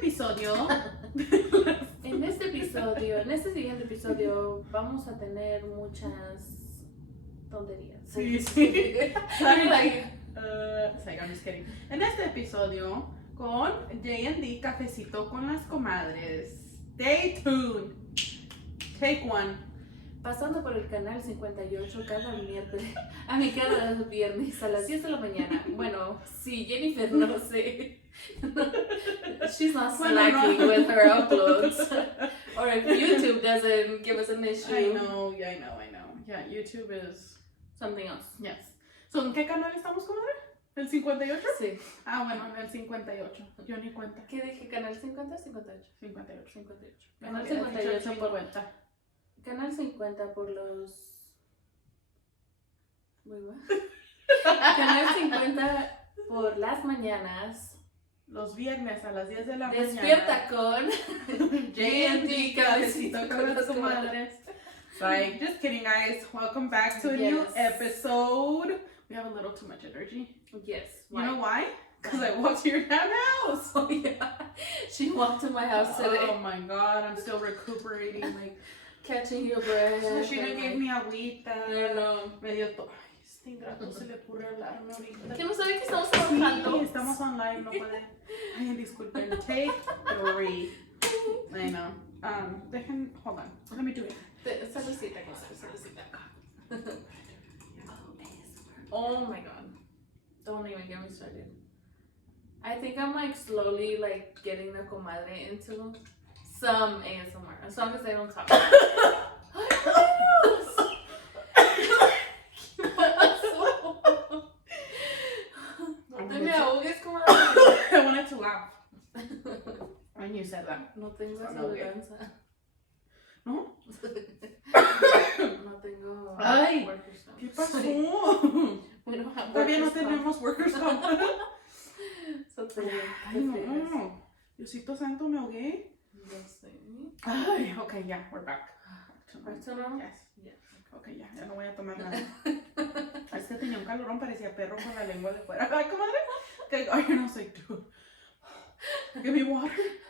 episodio, en este siguiente episodio, vamos a tener muchas tonterías. Sí. I'm just kidding. En este episodio, con J&D Cafecito con las Comadres. Stay tuned. Take one. Pasando por el canal 58 cada viernes a las 10 de la mañana. Bueno, sí, Jennifer no sé. She's not slacking with her uploads. Or if YouTube doesn't give us an issue. I know. Yeah, YouTube is something else. Yes. So, ¿en qué canal estamos, comadre? ¿El 58? Sí. Ah, bueno, en el 58. Yo ni cuenta. ¿Qué dije? ¿Canal 50 o 58? 58. Canal 58 por 50. Canal 50 por los... Canal 50 por las mañanas. Los viernes a las 10 de la Despierta mañana. con J&D Cafecito con las Comadres. Like, just kidding, guys. Welcome back to a new episode. We have a little too much energy. Yes. You know why? Because I walked to your damn house. Oh, yeah. She walked to my house today. Oh my god, I'm still recuperating. Like, catching your breath. So she didn't give me agüita. No. Me dio todo. Ay, este ingrato se le ocurre hablarme ahorita. ¿Qué no sabe que estamos trabajando? Sí, estamos online, no puede. Ay, disculpen. Take 3. I know. Hold on. Let me do it. Salucita. Oh my god. Don't even get me started. I think I'm like slowly like getting the comadre into some ASMR, as long as they don't talk. I wanted to laugh when you said that. No tengo aseguranza. ¿No? No tengo. Ay, workers' comp. ¿qué pasó? We don't have Todavía no workers' comp. tenemos workers comp. So Ay, no. Diosito santo, me ahogué. Yes. Ay, okay, yeah, we're back. Back to normal? Yes. Yeah. Okay, ya no voy a tomar nada. Es que tenía un calorón, parecía perro con la lengua de fuera. Ay, comadre. Ay, no soy tú. Give me water.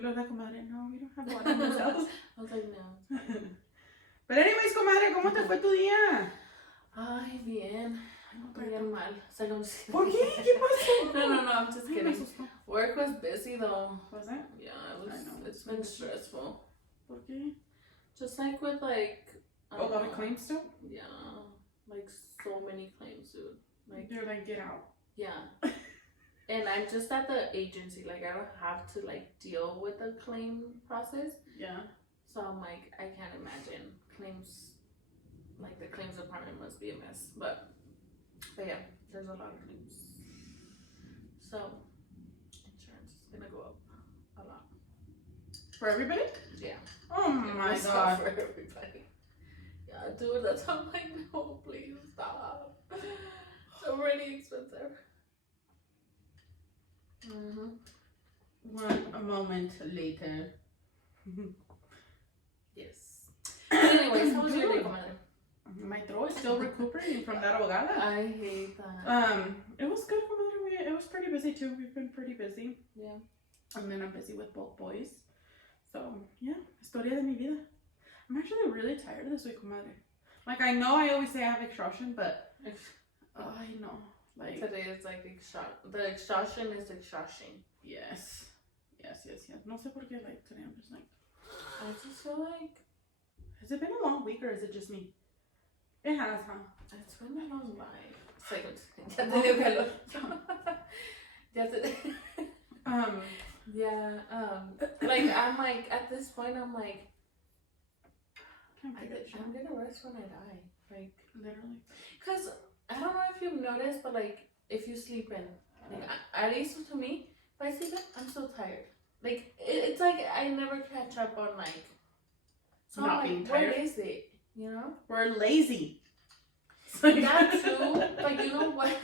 Luego la comadre, no, we don't have water in this house. I was like, no. Pero anyways, comadre, ¿cómo te fue tu día? Ay, bien. Bien mal. ¿Por qué? ¿Qué pasó? No, I'm just kidding. Work was busy though. Was it? Yeah, it's been stressful. ¿Por qué? Just like with like... A lot of claims still? Yeah. Like so many claims, dude. Like, you're like, get out. Yeah. And I'm just at the agency. Like, I don't have to like deal with the claim process. Yeah. So I'm like, I can't imagine claims. Like, the claims department must be a mess. But yeah, there's a lot of claims. So, insurance is gonna go up a lot. For everybody? Yeah. Oh my god. For everybody. Yeah, dude, that's how I'm like, no, please stop. It's already expensive. One moment later. Yes. Anyways, how was your day, comadre? My throat is still recuperating from that ahogada. I hate that. It was good, comadre. It was pretty busy too. We've been pretty busy. Yeah. And then I'm busy with both boys. So yeah, historia de mi vida. I'm actually really tired this week, comadre. Like, I know I always say I have exhaustion, but I know. Like, today is like the exhaustion is exhausting. Yes. No sé por qué, like, today I'm just like... I just feel like... Has it been a long week or is it just me? It has, huh? It's been a long life. Like, I'm like, at this point, I'm like, I'm gonna rest when I die. Like, literally. Because, I don't know if you've noticed, but like, if you sleep in, like, at least to me, if I sleep in, I'm so tired. Like, it's like I never catch up on like, so not I'm like, being tired. what is it? You know? We're lazy. That too, but you know what?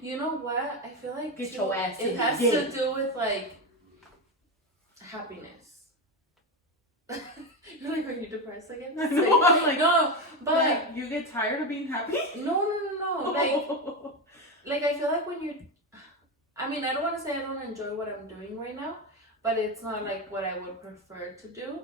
You know what? I feel like get your ass it has to do with like happiness. You're like, are you depressed again? I know, I'm like, no, but like, you get tired of being happy? No. Like I feel like when you, I mean, I don't want to say I don't enjoy what I'm doing right now, but it's not like what I would prefer to do.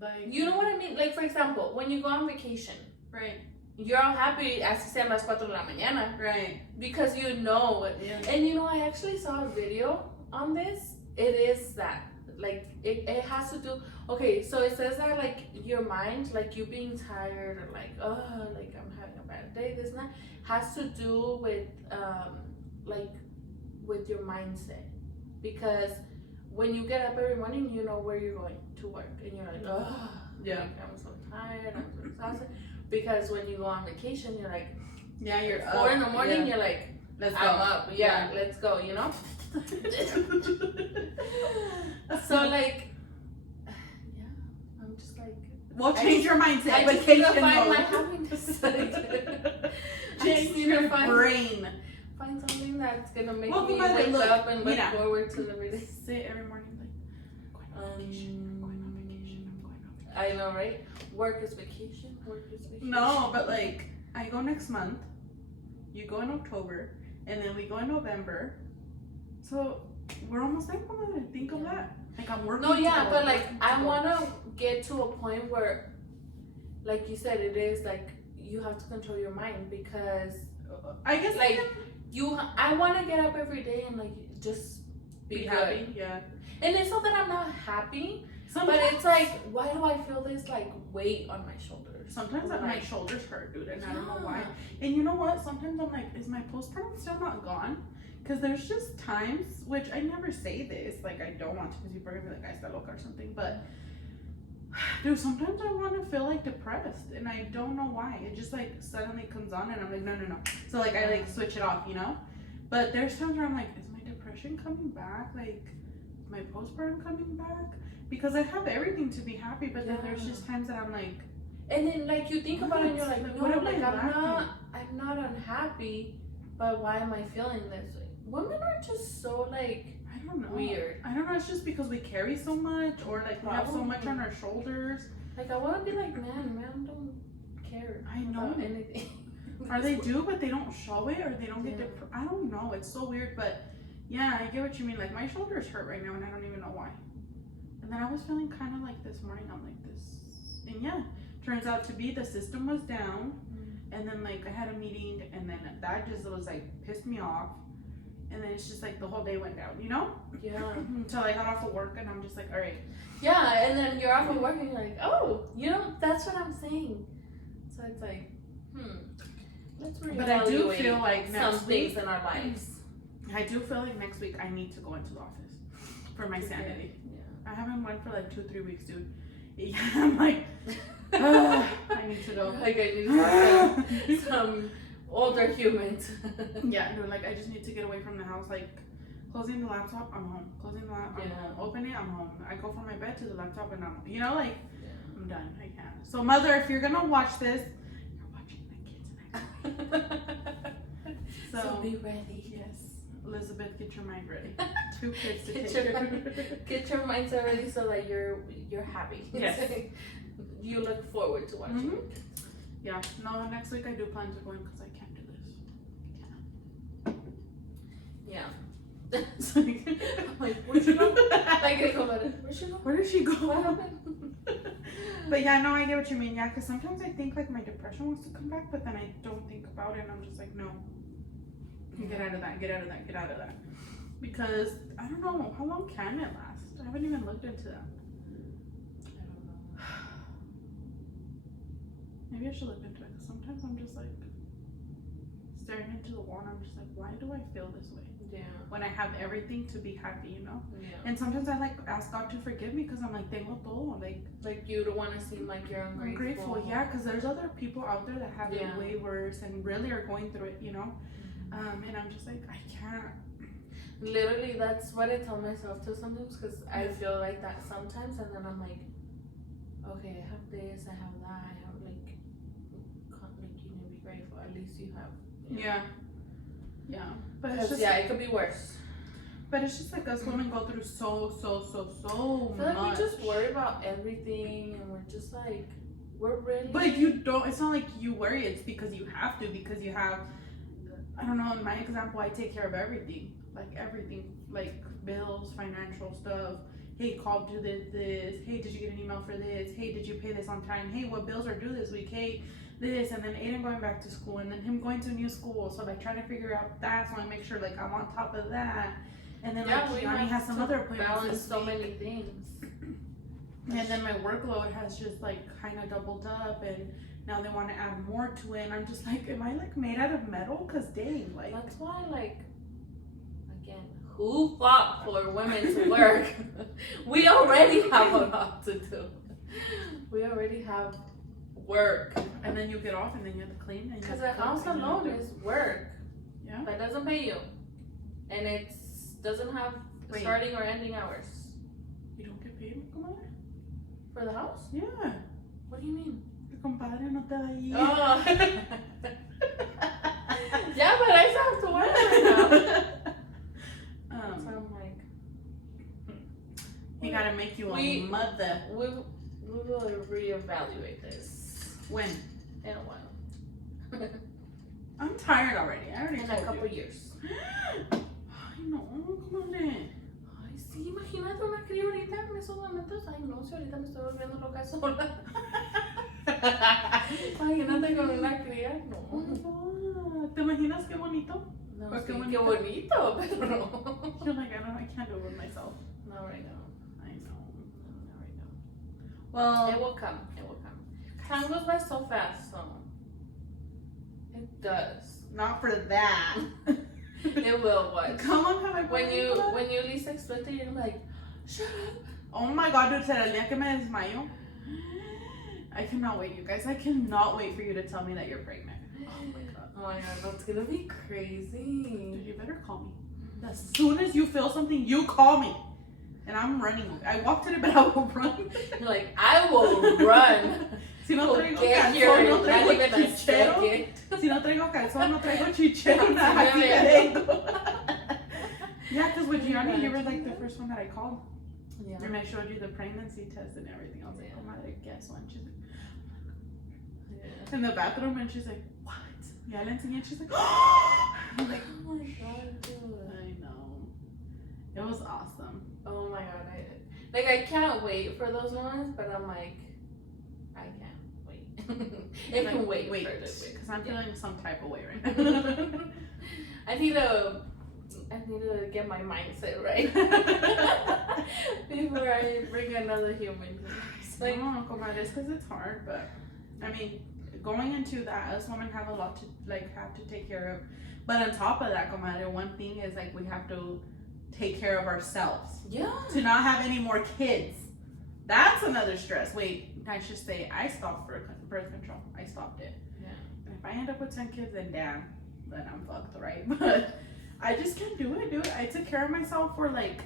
Like, you know what I mean? Like, for example, when you go on vacation, right? you're all happy así sean las 4 de la mañana. Right. Because you know. Yeah. And you know, I actually saw a video on this. It is that. Like, it has to do. Okay, so it says that, like, your mind, like, you being tired or, like, oh, like, I'm having a bad day, this and that, has to do with, like, with your mindset. Because when you get up every morning, you know where you're going to work. And you're like, oh, yeah. Like, I'm so tired, I'm so exhausted. Because when you go on vacation, you're like, yeah, you're 4 in the morning, yeah. you're like, let's go. I'm up, yeah, let's go, you know? So, like, yeah, I'm just like, well, change your mindset. I just need to find my happiness. Change your brain. Find something that's gonna make Well, me Comadre, wake up and look forward to every day. Sit every morning like, I'm going on vacation, I'm going on vacation, I'm going on vacation. I know, right? Work is vacation, work is vacation. No, but like, I go next month, you go in October, and then we go in November. So, we're almost there, Comadre. Think of that. Like, I'm working. No, yeah, but like, I wanna get to a point where, like you said, it is like, you have to control your mind because I guess like I want to get up every day and like just be happy. good. Yeah. And it's not that I'm not happy, Sometimes, but it's like, why do I feel this like weight on my shoulders? Sometimes like, my shoulders hurt, dude, and I don't know why. And you know what? Sometimes I'm like, is my postpartum still not gone? Because there's just times, which I never say this, like I don't want to, because people are gonna be like, I está loca or something, but dude, sometimes I want to feel like depressed and I don't know why. It just like suddenly comes on and I'm like, no. So like I like switch it off, you know? But there's times where I'm like, is my depression coming back? Like, is my postpartum coming back? Because I have everything to be happy, but then there's just times that I'm like, and then like you think about it and you're like, no, like I'm not unhappy, but why am I feeling this way? Women are just so like, I don't know. Weird. I don't know. It's just because we carry so much, or like we have so much on our shoulders. Like I want to be like, man don't care. I know about anything. Or they do, but they don't show it, or they don't get I don't know. It's so weird, but yeah, I get what you mean. Like my shoulders hurt right now, and I don't even know why. And then I was feeling kind of like this morning. I'm like this, and yeah, turns out to be the system was down, and then like I had a meeting, and then that just was like pissed me off. And then it's just like the whole day went down, you know? Yeah. Until I got off of work and I'm just like, all right. Yeah, and then you're off of work and you're like, oh, you know, that's what I'm saying. So it's like, let's reevaluate. But I do feel like some things in our lives. I do feel like next week I need to go into the office for my sanity. Yeah. I haven't went for like 2-3 weeks, dude. Yeah, I'm like, I need to go. Like I need to see some older humans. Yeah, dude, like I just need to get away from the house. Like closing the laptop, I'm home. Closing the laptop, I'm home. Open it, I'm home. I go from my bed to the laptop and I'm, you know, like I'm done. I can't. So mother, if you're gonna watch this, you're watching my kids and so be ready. Yes, Elizabeth, get your mind ready. 2 kids to get your mindset ready so that you're happy. Yes. You look forward to watching your kids. Yeah, no, next week I do plan to go in because I can't do this. Yeah. I'm like, where'd she go? I get about it. Where'd she go? Where did she go? What happened? But yeah, no, I get what you mean. Yeah, because sometimes I think like my depression wants to come back, but then I don't think about it and I'm just like, no. Get out of that, get out of that, get out of that. Because I don't know, how long can it last? I haven't even looked into that. Maybe I should look into it because sometimes I'm just like staring into the wall and I'm just like, why do I feel this way? Yeah. When I have everything to be happy, you know? Yeah. And sometimes I like ask God to forgive me because I'm like, tengo todo. Like you don't want to seem like you're ungrateful. Yeah, because there's other people out there that have it way worse and really are going through it, you know? And I'm just like, I can't. Literally, that's what I tell myself too sometimes because I feel like that sometimes and then I'm like, okay, I have this, I have that, I have like you need to be grateful. At least you have. Yeah. Yeah. But it's just it could be worse. But it's just like us women go through so much. Like we just worry about everything and we're just like, we're really. But you don't, it's not like you worry, it's because you have to, because you have, I don't know, in my example, I take care of everything. like everything, like bills, financial stuff. Hey, call, do this. Hey, did you get an email for this? Hey, did you pay this on time? Hey, what bills are due this week? Hey, this. And then Aiden going back to school, and then him going to a new school. So like trying to figure out that, so I make sure like I'm on top of that. And then like Gianni has some other appointments. Balance so many things. And then my workload has just like kind of doubled up, and now they want to add more to it. And I'm just like, am I like made out of metal? Cause dang, like that's why like. Who fought for women to work? We already have a lot to do. We already have work. And then you get off and then you have to clean. Because the house alone is work. Yeah. That doesn't pay you. And it doesn't have starting or ending hours. You don't get paid, comadre? For the house? Yeah. What do you mean? Your compadre no te da ahí. Oh. Yeah, but I still have to work right now. So I'm like, he gotta make you a mother. We will reevaluate this. When? In a while. I'm tired already. I already in a couple years. Ay, no, comadre. Ay, sí, imagínate una cría ahorita en esos momentos. Ay, no, si ahorita me estoy volviendo loca sola. Imagínate con una cría. No. Oh, ¿te imaginas qué bonito? No, sí, qué bonito, pero no. You're like, I can't do it with myself. Not right now. I know. Not right now. Well, it will come. It will come. Time goes by so fast, so it does. Not for that. It will. What? Come on, have I when you least expect it, you're like, shut up. Oh my God, dude, será el día que me desmayo. I cannot wait, you guys. I cannot wait for you to tell me that you're pregnant. Oh my God. Oh my God, that's gonna be crazy. Dude, you better call me. As soon as you feel something, you call me. And I'm running. I walk today, but I will run. You're like, I will run. Si no traigo calzón, no traigo chichero. Si no traigo calzón, no traigo chichero. Nada, así me vengo. Yeah, because with Gianni, you were like the first one that I called. Yeah. And I showed you the pregnancy test and everything. I was like, oh my God, guess what? She's like, yeah. In the bathroom, and she's like, what? Yeah, le enseñé, she's like, oh! I'm like, oh my God, dude. I know. It was awesome. Oh my God, I can't wait for those ones, but I'm like, I can't wait. It can wait for a little bit because I'm feeling some type of way right now. I need to get my mindset right before I bring another human. Like, no, comadre, it's because it's hard, but I mean, going into that, us women have a lot to have to take care of. But on top of that, comadre, one thing is like we have to take care of ourselves. Yeah. To not have any more kids. That's another stress. Wait, I should say I stopped birth control. I stopped it. Yeah. And if I end up with 10 kids, then damn, then I'm fucked, right? But I just can't do it, dude. I took care of myself for like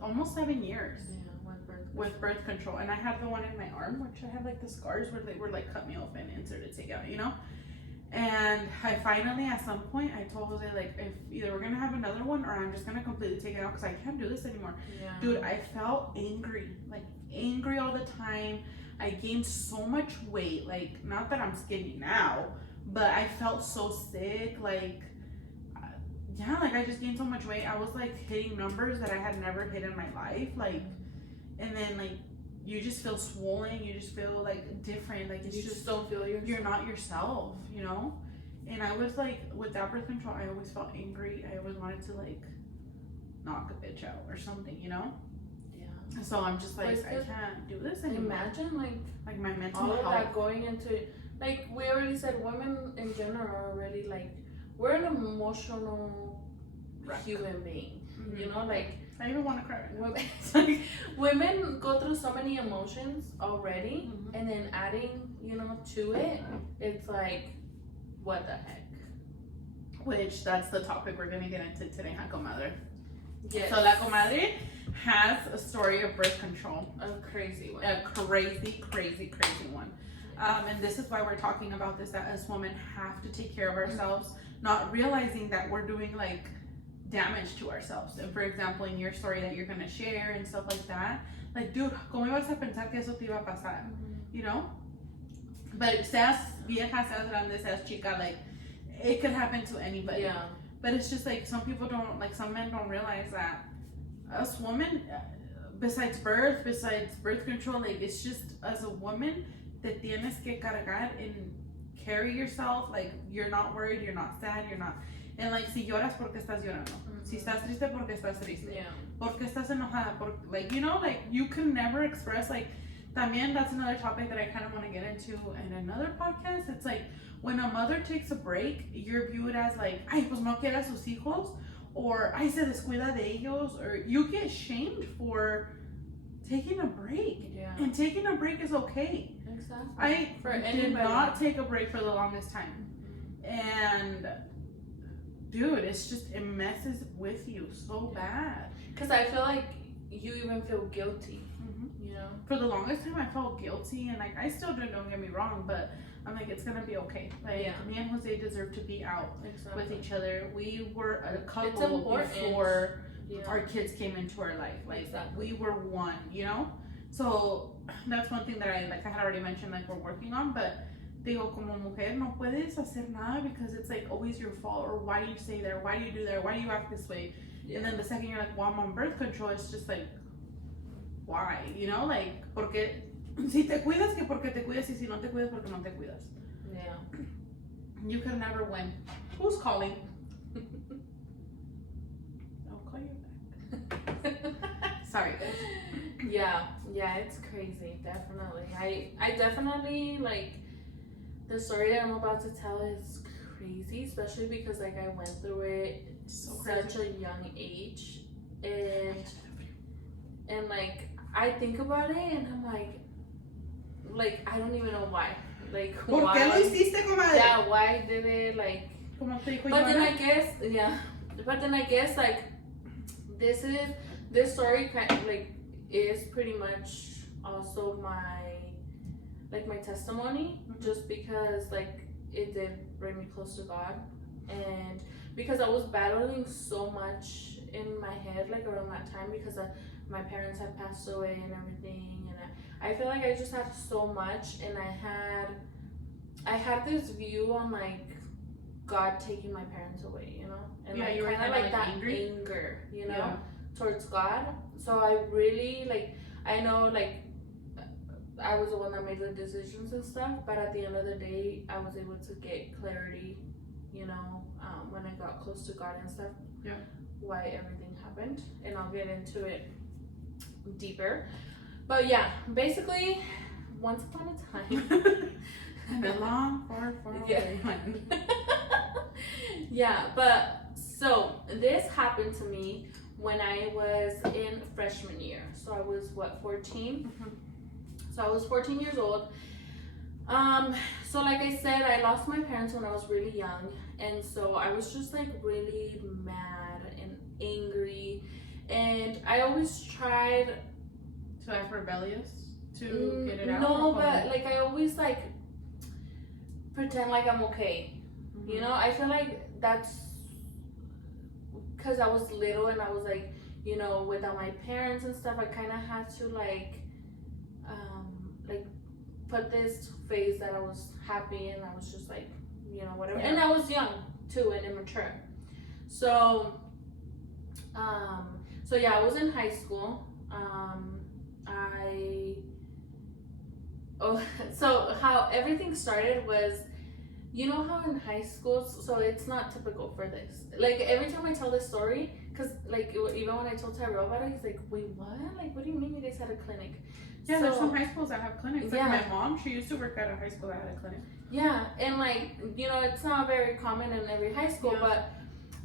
almost 7 years. Yeah, with birth control. And I have the one in my arm, which I have like the scars where they were like cut me open, inserted, take out, you know? And I finally, at some point, I told Jose, like, if either we're gonna have another one or I'm just gonna completely take it out because I can't do this anymore. Yeah. Dude, I felt angry, like angry all the time. I gained so much weight, like, not that I'm skinny now, but I felt so sick, like, yeah, like I just gained so much weight. I was like hitting numbers that I had never hit in my life, like, and then like you just feel swollen, you just feel like different, like it's you just don't feel yourself. You're not yourself, you know. And I was like, with that birth control, I always felt angry. I always wanted to like knock a bitch out or something, you know. Yeah. So I'm just like, I can't do this anymore. Imagine like my mental all health. of that going into, like we already said, women in general are already like, we're an emotional human being. Mm-hmm. You know, like I even want to cry. Women go through so many emotions already, mm-hmm. and then adding, you know, to it, it's like, what the heck? Which that's the topic we're gonna get into today, huh, comadre? Yes. So la comadre has a story of birth control. A crazy one. A crazy one. And this is why we're talking about this, that us women have to take care of ourselves, not realizing that we're doing like damage to ourselves. And for example, in your story that you're gonna share and stuff like that, like, dude, ¿cómo ibas a pensar que eso te iba a pasar? You know? But seas vieja, seas grande, seas chica, like, it could happen to anybody. Yeah. But it's just like some people don't, like some men don't realize that us women, besides birth control, like it's just as a woman te tienes que cargar and carry yourself. Like you're not worried, you're not sad, you're not. And like si lloras porque estás llorando. Si estás triste porque estás triste. Yeah. Porque estás enojada. Like, you know, like you can never express, like, también that's another topic that I kind of want to get into in another podcast. It's like when a mother takes a break, you're viewed as like, ay, pues no quiere a sus hijos, or ay, se descuida de ellos, or you get shamed for taking a break. Yeah. And taking a break is okay. Exactly. I anybody. did not take a break for the longest time. And dude, it's just, it messes with you so bad. Because I feel like you even feel guilty, you know? For the longest time, I felt guilty, and like I still do, don't get me wrong, but I'm like, it's gonna be okay. Like, me and Jose deserve to be out with each other. We were a couple before our kids came into our life. Like, we were one, you know? So that's one thing that I had already mentioned, like, we're working on, but digo, como mujer, no puedes hacer nada because it's like always your fault, or why do you stay there? Why do you do that? Why do you act this way? And then the second you're like, well, I'm on birth control, it's just like, why? You know, like, porque si te cuidas, que porque te cuidas, y si no te cuidas, porque no te cuidas. Yeah. You can never win. Who's calling? I'll call you back. Sorry, guys. Yeah, it's crazy, definitely. I definitely, like, the story that I'm about to tell is crazy, especially because, like, I went through it such a young age, and like, I think about it, and I'm like, I don't even know why. Like, ¿Por why? qué lo hiciste, comadre? Yeah, why did it, like, Como te dijo but then Joana? I guess, like, this story kind of, like, is pretty much also my testimony, just because, like, it did bring me close to God, and because I was battling so much in my head, like, around that time, because my parents had passed away and everything, and I feel like I just had so much, and I had this view on, like, God taking my parents away, you know, and you were kind of like that anger, you know, towards God. So I really, like, I know, like, I was the one that made the decisions and stuff, but at the end of the day, I was able to get clarity, you know, when I got close to God and stuff, why everything happened, and I'll get into it deeper. But yeah, basically, once upon a time, and a long, far away. Yeah, but so this happened to me when I was in freshman year. So I was 14? So I was 14 years old. So like I said, I lost my parents when I was really young, and so I was just like really mad and angry, and I always tried to act rebellious to get it out. No, but like I always like pretend like I'm okay. You know, I feel like that's because I was little and I was like, you know, without my parents and stuff, I kind of had to like put this phase that I was happy and I was just like, you know, whatever. And I was young too and immature. So, so yeah, I was in high school. So how everything started was, you know how in high school, so it's not typical for this. Like every time I tell this story, cause like even when I told Tyrell about it, he's like, wait, what? Like, what do you mean you guys had a clinic? Yeah, there's some high schools that have clinics. Like my mom, she used to work at a high school that had a clinic. Yeah, and like, you know, it's not very common in every high school, but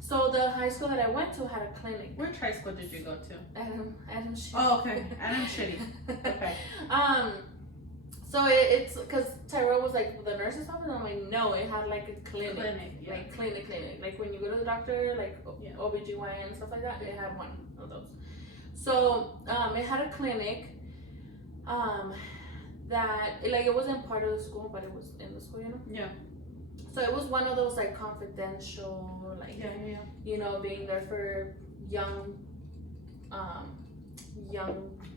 so the high school that I went to had a clinic. Which high school did you go to? Adam Shitty. Oh, okay. Adam Shitty. Okay. So it's because Tyrell was like the nurse's office, and I'm like, no, it had like a clinic. Like clinic. Like when you go to the doctor, like OBGYN and stuff like that, it had one of those. So it had a clinic that like it wasn't part of the school, but it was in the school, you know. Yeah. So it was one of those like confidential, like you know, being there for young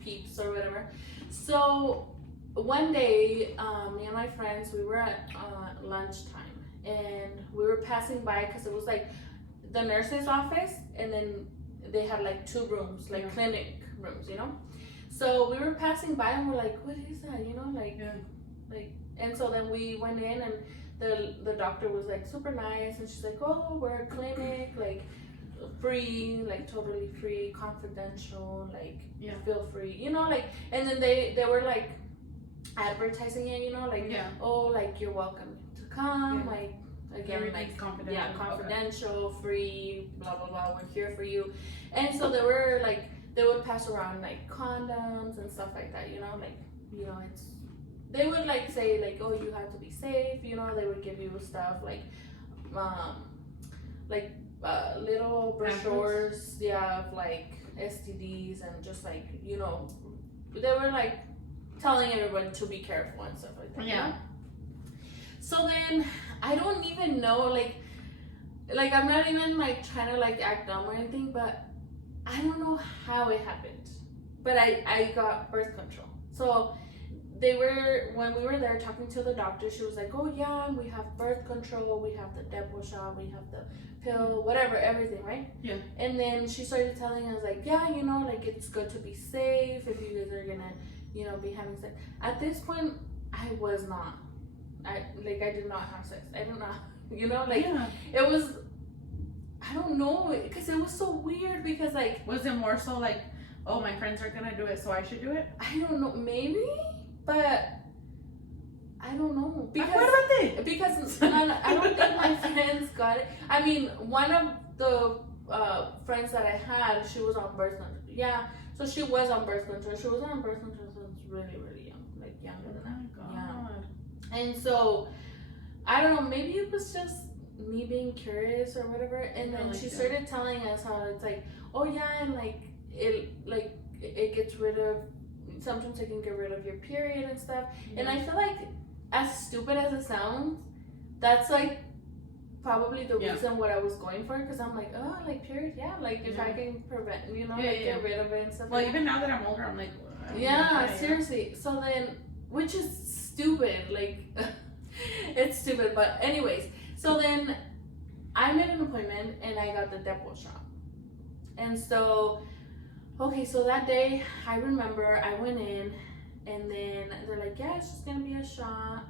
peeps or whatever. So one day, me and my friends, we were at lunchtime and we were passing by because it was like the nurse's office, and then they had like 2 rooms, like clinic rooms, you know. So we were passing by and we're like, what is that, you know, like, like, and so then we went in and the doctor was like super nice, and she's like, oh, we're a clinic, like free, like totally free, confidential, like feel free, you know, like, and then they were like advertising it, you know, like, oh, like you're welcome to come, like again, like confidential, confidential, free, blah blah blah, we're here for you. And so they were like, they would pass around like condoms and stuff like that, you know, like, you know, it's, they would like say like, oh, you have to be safe, you know. They would give you stuff like little brochures, of like STDs and just like, you know, they were like telling everyone to be careful and stuff like that. You know? So then I don't even know, like I'm not even like trying to like act dumb or anything, but I don't know how it happened, but I got birth control. So they were, when we were there talking to the doctor, she was like, oh yeah, we have birth control, we have the Depo shot, we have the pill, whatever, everything, right? Yeah. And then she started telling us like, yeah, you know, like it's good to be safe if you guys are gonna, you know, be having sex. At this point, I was not. I did not have sex. I did not, you know, like it was, I don't know, because it was so weird, because like, was it more so like, oh, my friends are gonna do it, so I should do it? I don't know, maybe. But I don't know, because I don't think my friends got it. I mean, one of the friends that I had, she was on birth control. Yeah, so she was on birth control. She was on birth control since really, really young, like younger than that. Oh my God. Yeah. And so I don't know. Maybe it was just me being curious or whatever. And then she started telling us how it's like, oh yeah, and like it gets rid of. Sometimes it can get rid of your period and stuff. And I feel like, as stupid as it sounds, that's like probably the reason what I was going for, because I'm like, oh, like period, like if I can prevent, you know, get rid of it and stuff. Well, like even now that I'm older, I'm like, seriously. So then, which is stupid, like it's stupid, but anyways. So then I made an appointment and I got the Depo shot, and so. Okay, so that day, I remember I went in, and then they're like, yeah, it's just gonna be a shot.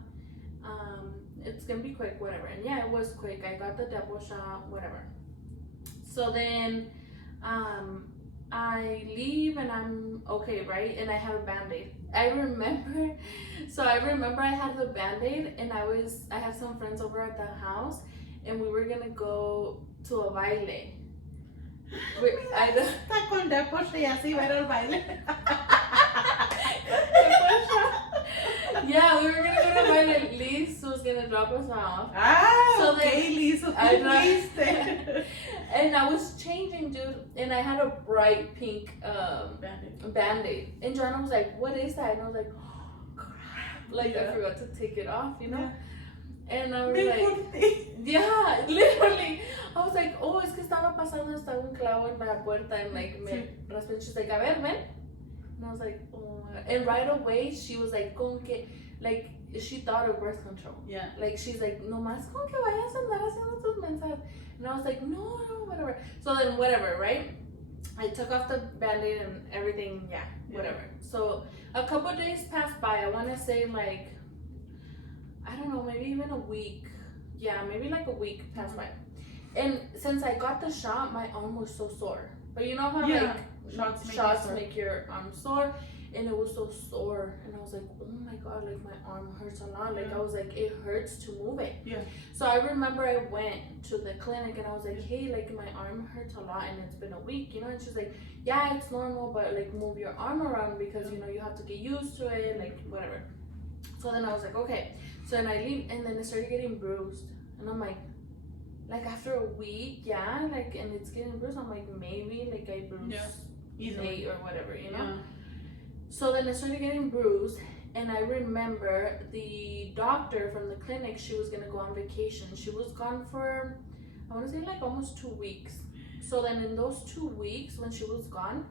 It's gonna be quick, whatever. And yeah, it was quick. I got the Depo shot, whatever. So then, I leave and I'm okay, right? And I have a Band-Aid. I remember I had the Band-Aid, and I had some friends over at the house, and we were gonna go to a baile. Está con Depo y así va a ir al baile. Yeah, we were gonna go to baile. Liz was gonna drop us off. So okay, Liz, and I was changing, dude, and I had a bright pink Band-Aid. And Joanna was like, what is that? And I was like, oh crap, like I forgot to take it off, you know. Yeah. And I was like, literally. I was like, oh, es que estaba un clavo en la puerta, and like me raspé. And she's like, a ver, ven. And I was like, oh. And right away she was like, con que, like she thought of birth control. Yeah. Like she's like, no más con que vayas a andar haciendo tus mensajes. And I was like, no, whatever. So then whatever, right? I took off the Band-Aid and everything. Yeah, whatever. So a couple of days passed by. I want to say like, I don't know, maybe even a week. Yeah, maybe like a week passed by. And since I got the shot, my arm was so sore. But you know how like shots make your arm sore? And it was so sore. And I was like, oh my God, like my arm hurts a lot. Like I was like, it hurts to move it. Yeah. So I remember I went to the clinic and I was like, hey, like my arm hurts a lot and it's been a week, you know? And she's like, yeah, it's normal, but like move your arm around because, you know, you have to get used to it, like whatever. So then I was like, okay. So then I leave, and then it started getting bruised. And I'm like after a week, like, and it's getting bruised. I'm like, maybe like I bruised easily or whatever, you know? Yeah. So then it started getting bruised, and I remember the doctor from the clinic, she was gonna go on vacation. She was gone for, I wanna say like almost 2 weeks. So then in those 2 weeks when she was gone,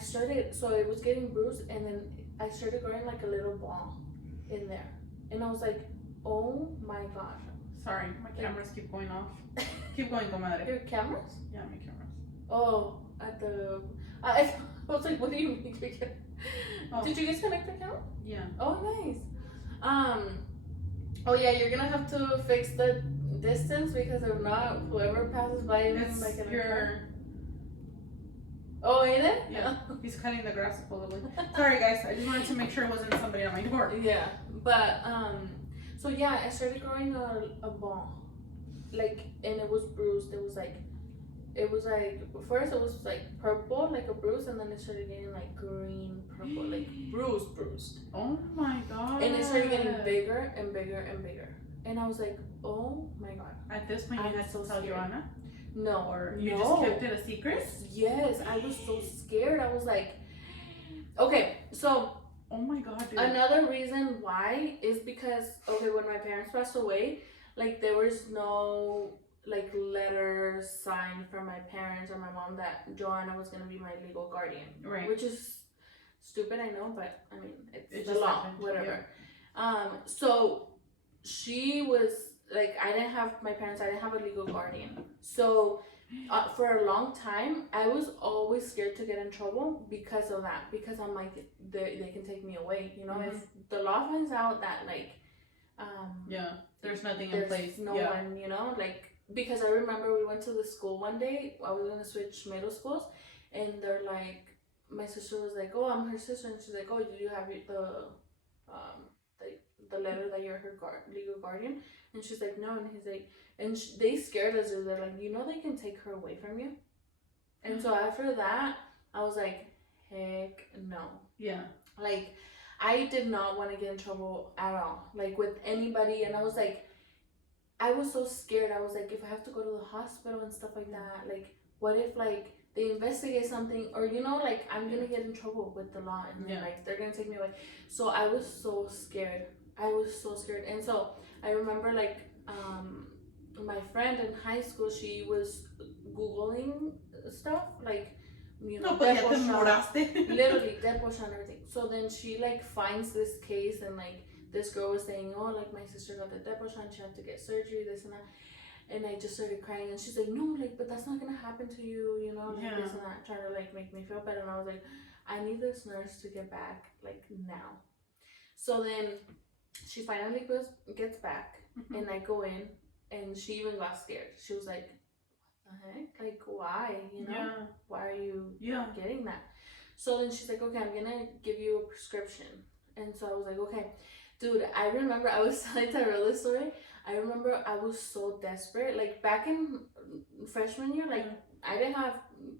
so it was getting bruised, and then I started growing like a little ball in there. And I was like, oh my God. Sorry, my cameras keep going off. Keep going, comadre. Your cameras? Yeah, my cameras. Oh, at the. I was like, what do you mean? Oh. Did you guys connect the camera? Yeah. Oh, nice. Oh yeah, you're gonna have to fix the distance because if not, whoever passes by It's like in your. Oh, ain't it? Yeah. He's cutting the grass supposedly. Sorry, guys. I just wanted to make sure it wasn't somebody at my door. Yeah, but so yeah, I started growing a ball, like, and it was bruised. It was like first it was like purple, like a bruise, and then it started getting like green, purple, like bruised. Oh my god. And it started getting bigger and bigger and bigger, and I was like, oh my god. At this point, you had to tell Joanna? No. Or you just kept it a secret? Yes, I was so scared. I was like, okay, so. Oh my god, dude. Another reason why is because, okay, when my parents passed away, like, there was no, like, letter signed from my parents or my mom that Joanna was gonna be my legal guardian. Right. Which is stupid, I know, but, I mean, it's the the law, happened, whatever. Yeah. So, she was, like, I didn't have a legal guardian. So, for a long time, I was always scared to get in trouble because of that. Because I'm like, they can take me away. You know, if the law finds out that, like, yeah, there's nothing in place. No one, you know, like, because I remember we went to the school one day. I was gonna switch middle schools, and they're like, my sister was like, oh, I'm her sister, and she's like, oh, did you have the letter that you're her legal guardian? And she's like, no. And he's like, and they scared us. They're like, you know, they can take her away from you. And so after that, I was like, heck no. Yeah. Like, I did not want to get in trouble at all, like, with anybody. And I was like, I was so scared. I was like, if I have to go to the hospital and stuff like that, like, what if, like, they investigate something, or, you know, like, I'm gonna get in trouble with the law, and then, like, they're gonna take me away. So I was so scared. And so I remember, like, my friend in high school, she was Googling stuff, like, you know, literally deposition and everything. So then she, like, finds this case, and, like, this girl was saying, oh, like, my sister got the deposition, she had to get surgery, this and that. And I just started crying, and she's like, no, like, but that's not gonna happen to you, you know, like, this and that, trying to, like, make me feel better. And I was like, I need this nurse to get back, like, now. So then she finally gets back, and I go in, and she even got scared. She was like, what the heck? Like, why? You know? Why are you getting that? So then she's like, okay, I'm gonna give you a prescription. And so I was like, okay. Dude, I remember, I was telling Tyrell this story. I remember I was so desperate. Like, back in freshman year, like, I didn't have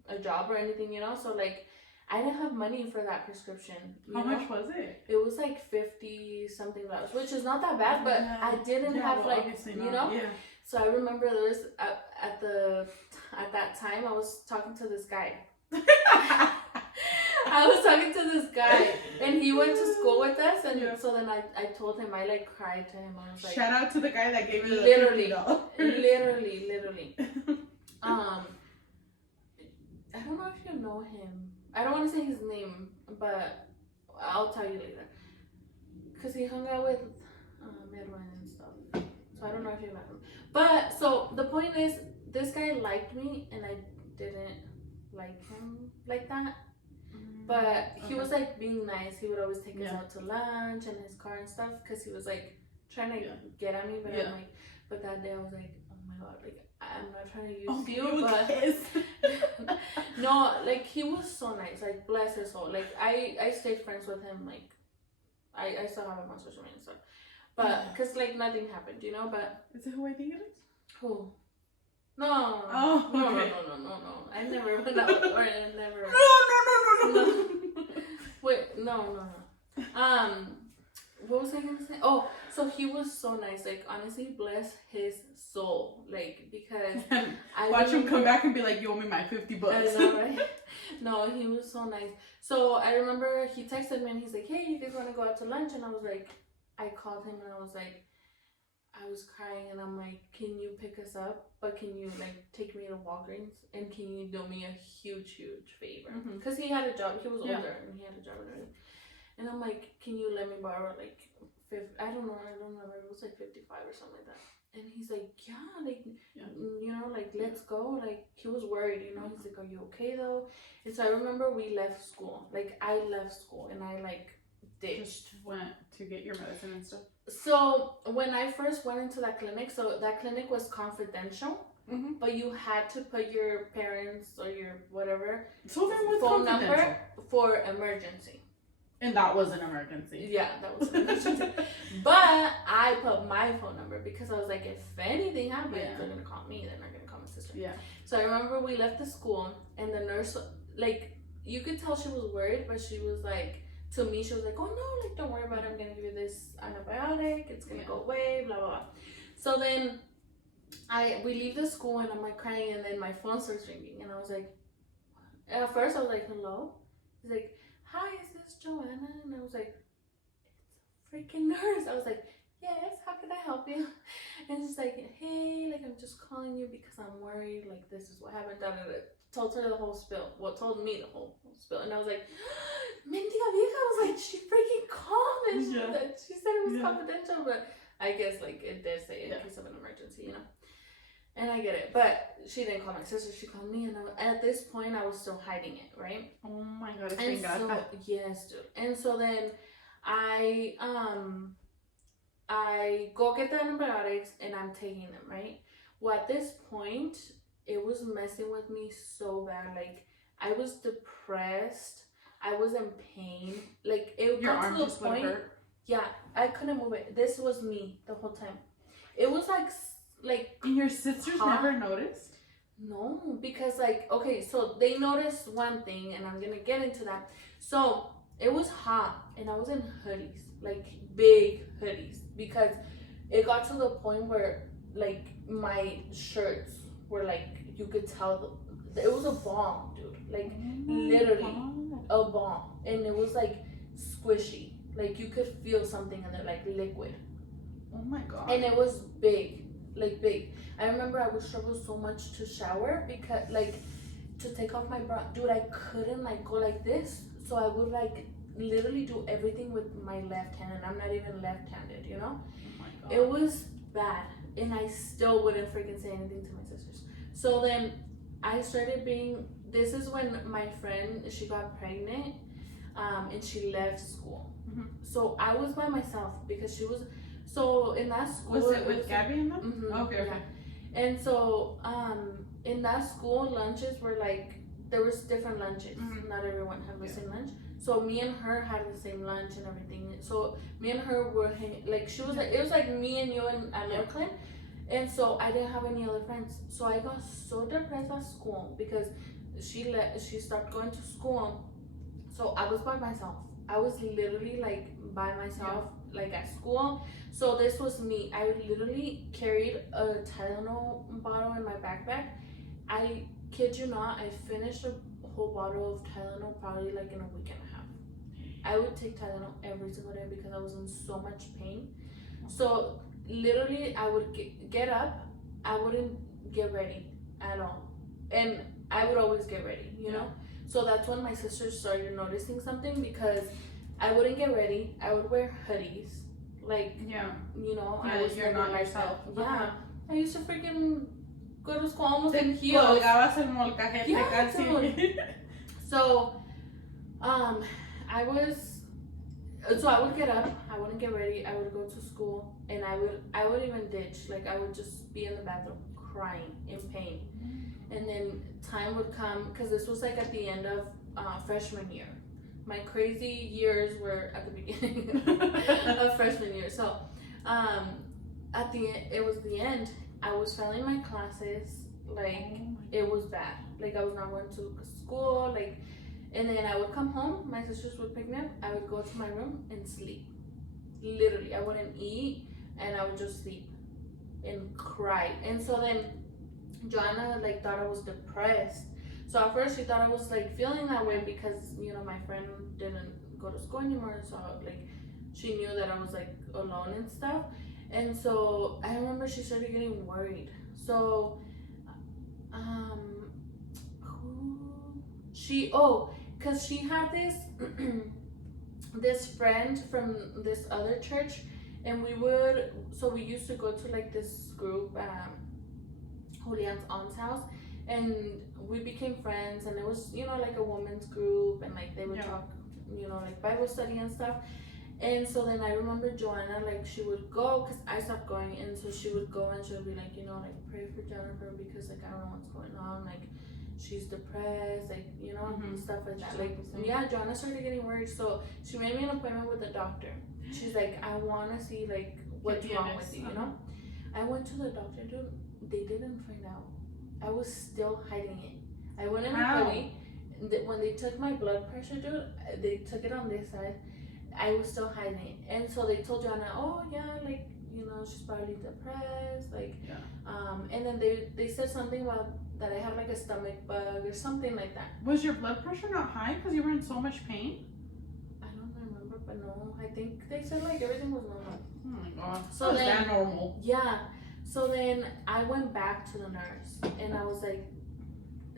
a job or anything, you know? So, like, I didn't have money for that prescription. How much was it? It was like $50-something, which is not that bad, but I didn't have, like, you know? Yeah. So I remember there was, at that time, I was talking to this guy. I was talking to this guy, and he went to school with us, and so then I told him, I, like, cried to him. I was like, shout out to the guy that gave you the literally. I don't know if you know him. I don't want to say his name, but I'll tell you later. Because he hung out with Midwin and stuff. So I don't know if you met him. But, so, the point is, this guy liked me, and I didn't like him like that. But he was, like, being nice. He would always take us out to lunch and his car and stuff, because he was, like, trying to get at me. But I'm like, but that day I was like, oh my god, like, I'm not trying to use you, but no, like, he was so nice. Like, bless his soul. Like, I stayed friends with him. Like, I still have him on social media and stuff. But because, like, nothing happened, you know. But is it who I think it is? Who? No. Oh, okay. No. I never went out, or I never. No. Wait, no. What was I gonna say? Oh, so he was so nice. Like, honestly, bless his soul. Like, because I watch him come back and be like, you owe me my $50. I know, right? No, he was so nice. So I remember he texted me and he's like, hey, you guys want to go out to lunch? And I was like, I called him and I was like, I was crying and I'm like, can you pick us up? But can you, like, take me to Walgreens? And can you do me a huge favor? Because he had a job. He was older and he had a job and everything. And I'm like, can you let me borrow, like, I don't know, it was like 55 or something like that. And he's like, yeah, like, Yeah. you know, like, let's go. Like, he was worried, you know. He's like, are you okay, though? And so I remember we left school. Like, I left school and I, like, ditched. Just went to get your medicine and stuff. So when I first went into that clinic, so that clinic was confidential, but you had to put your parents or your whatever So then what's phone confidential? number for emergency. And that was an emergency. Yeah, that was an emergency. But I put my phone number because I was like, if anything happens, they're gonna call me. They're not gonna call my sister. Yeah. So I remember we left the school, and the nurse, like, you could tell she was worried, but she was like, to me, she was like, oh no, like, don't worry about it. I'm gonna give you this antibiotic. It's gonna go away. Blah blah blah. So then, we leave the school, and I'm like crying, and then my phone starts ringing, and I was like, at first I was like, hello. He's like, hi, is this Joanna? And I was like, it's a freaking nurse. I was like, yes, how can I help you? And she's like, hey, like, I'm just calling you because I'm worried, like, this is what happened. Told her the whole spill. Well, told me the whole spill. And I was like, mendiga vieja. I was like, she freaking called. And she said it was confidential, but I guess, like, it did say in case of an emergency, you know. And I get it, but she didn't call my sister. She called me, and at this point, I was still hiding it, right? Oh my god! And so, yes, dude. And so then, I go get the antibiotics, and I'm taking them, right? Well, at this point, it was messing with me so bad. Like, I was depressed. I was in pain. Like, it got to the point. Yeah, I couldn't move it. This was me the whole time. It was like. And your sisters never noticed? No, because, like, okay, so they noticed one thing, and I'm gonna get into that. So it was hot, and I was in hoodies, like big hoodies, because it got to the point where, like, my shirts were like, you could tell it was a bomb, dude, like literally a bomb, and it was like squishy, like you could feel something in there, like liquid. Oh my god! And it was big. Like big. I remember I would struggle so much to shower because, like, to take off my bra, dude, I couldn't, like, go like this, so I would, like, literally do everything with my left hand, and I'm not even left-handed, you know. Oh my god. It was bad, and I still wouldn't freaking say anything to my sisters. So then I started being, this is when my friend, she got pregnant, and she left school. So I was by myself because she was. So in that school, was it with Gabby and them? Okay. Yeah. And so in that school, lunches were like, there was different lunches. Not everyone had the same lunch. So me and her had the same lunch and everything. So me and her were like, she was like, it was like me and you and Oakland. And so I didn't have any other friends. So I got so depressed at school because she stopped going to school. So I was by myself. I was literally like by myself, like at school. So this was me. I literally carried a Tylenol bottle in my backpack. I kid you not, I finished a whole bottle of Tylenol probably like in a week and a half. I would take Tylenol every single day because I was in so much pain. So literally I would get up, I wouldn't get ready at all. And I would always get ready, you know? So that's when my sisters started noticing something because I wouldn't get ready. I would wear hoodies. Like, you know, I was you're not yourself. Yeah. I used to freaking go to school almost in heels. Colgabas el molcajete casi. So, I would get up, I wouldn't get ready, I would go to school, and I would even ditch. Like, I would just be in the bathroom crying in pain. And then time would come, because this was like at the end of freshman year. My crazy years were at the beginning of freshman year. So it was the end. I was failing my classes. Like, it was bad. Like, I was not going to school. Like, and then I would come home. My sisters would pick me up. I would go to my room and sleep. Literally, I wouldn't eat, and I would just sleep and cry. And so then Joanna, like, thought I was depressed. So at first she thought I was like feeling that way because, you know, my friend didn't go to school anymore. So like she knew that I was like alone and stuff. And so I remember she started getting worried. So because she had this this friend from this other church, And we used to go to like this group, Julian's aunt's house, and we became friends, and it was, you know, like a women's group, and like they would talk, you know, like Bible study and stuff. And so then I remember Joanna, like she would go, because I stopped going, and so she would go and she would be like, you know, like pray for Jennifer because like I don't know what's going on, like she's depressed, like, you know, stuff like that. Like, yeah, Joanna started getting worried, so she made me an appointment with the doctor. She's like, I want to see like what's wrong with you, you know. I went to the doctor, dude. They didn't find out. I was still hiding it. I went in a hoodie. When they took my blood pressure, dude, they took it on this side. I was still hiding it. And so they told Joanna, oh yeah, like, you know, she's probably depressed, like, and then they said something about that I had like a stomach bug or something like that. Was your blood pressure not high because you were in so much pain? I don't remember, but no, I think they said like everything was normal. Oh my god. So is that normal? Yeah. So then I went back to the nurse and I was like,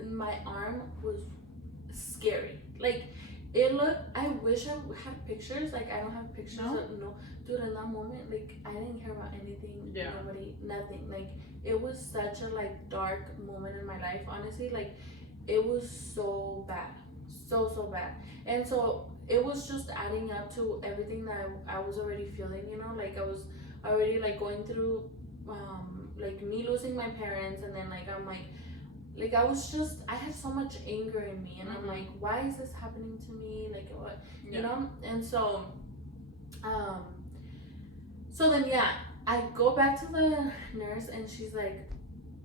my arm was scary. Like, it looked, I wish I had pictures. Like, I don't have pictures. No. Dude, in that moment, like, I didn't care about anything. Yeah. Nobody, nothing. Like, it was such a, like, dark moment in my life, honestly. Like, it was so bad. So bad. And so, it was just adding up to everything that I was already feeling, you know? Like, I was already, like, going through, like, me losing my parents. And then, like, I'm, like, I had so much anger in me, and I'm like, why is this happening to me? Like, what, you know? And so, so then, yeah, I go back to the nurse, and she's like,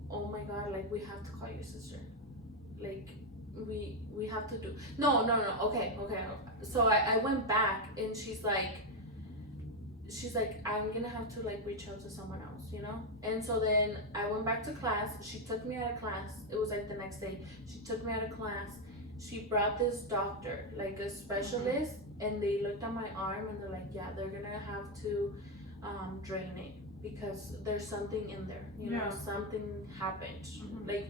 oh my god, like, we have to call your sister. Like, we have to do, no, okay. So I went back, and she's like, I'm gonna have to like reach out to someone else, you know? And so then I went back to class. She took me out of class. It was like the next day. She took me out of class. She brought this doctor, like a specialist, and they looked at my arm and they're like, yeah, they're gonna have to drain it because there's something in there, you know, something happened. Like,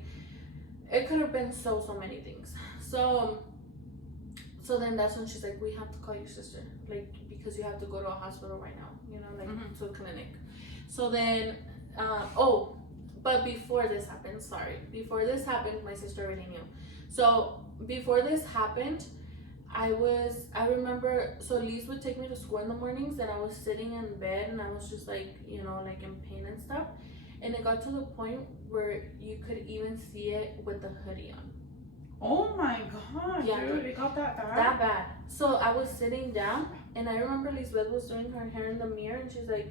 it could have been so many things. So then that's when she's like, we have to call your sister, like, because you have to go to a hospital right now, you know, like to a clinic. So then, but before this happened, my sister already knew. So before this happened, I remember, so Lise would take me to school in the mornings, and I was sitting in bed and I was just like, you know, like in pain and stuff. And it got to the point where you could even see it with the hoodie on. Oh my god, dude, it got that bad? That bad. So I was sitting down, and I remember Lisbeth was doing her hair in the mirror, and she's like,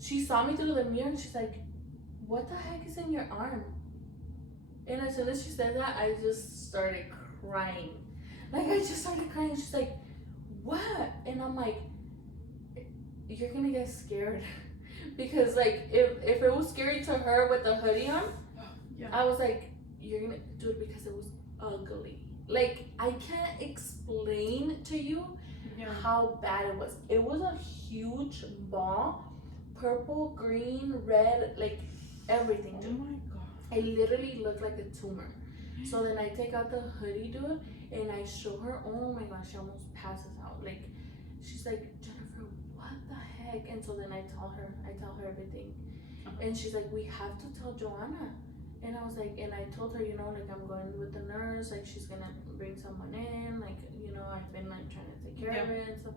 she saw me through the mirror, and she's like, what the heck is in your arm? And as soon as she said that, I just started crying. Like, I just started crying. She's like, what? And I'm like, you're gonna get scared. Because, like, if it was scary to her with the hoodie on, I was like, you're gonna do it, because it was ugly. Like, I can't explain to you how bad it was. It was a huge ball, purple, green, red, like everything. Oh my god. It literally looked like a tumor. So then I take out the hoodie, dude, and I show her. Oh my gosh, she almost passes out. Like, she's like, Jennifer, what the heck? And so then I tell her everything. And she's like, we have to tell Joanna. And I was like, and I told her, you know, like, I'm going with the nurse, like, she's gonna bring someone in, like, you know, I've been like trying to take care of it and stuff.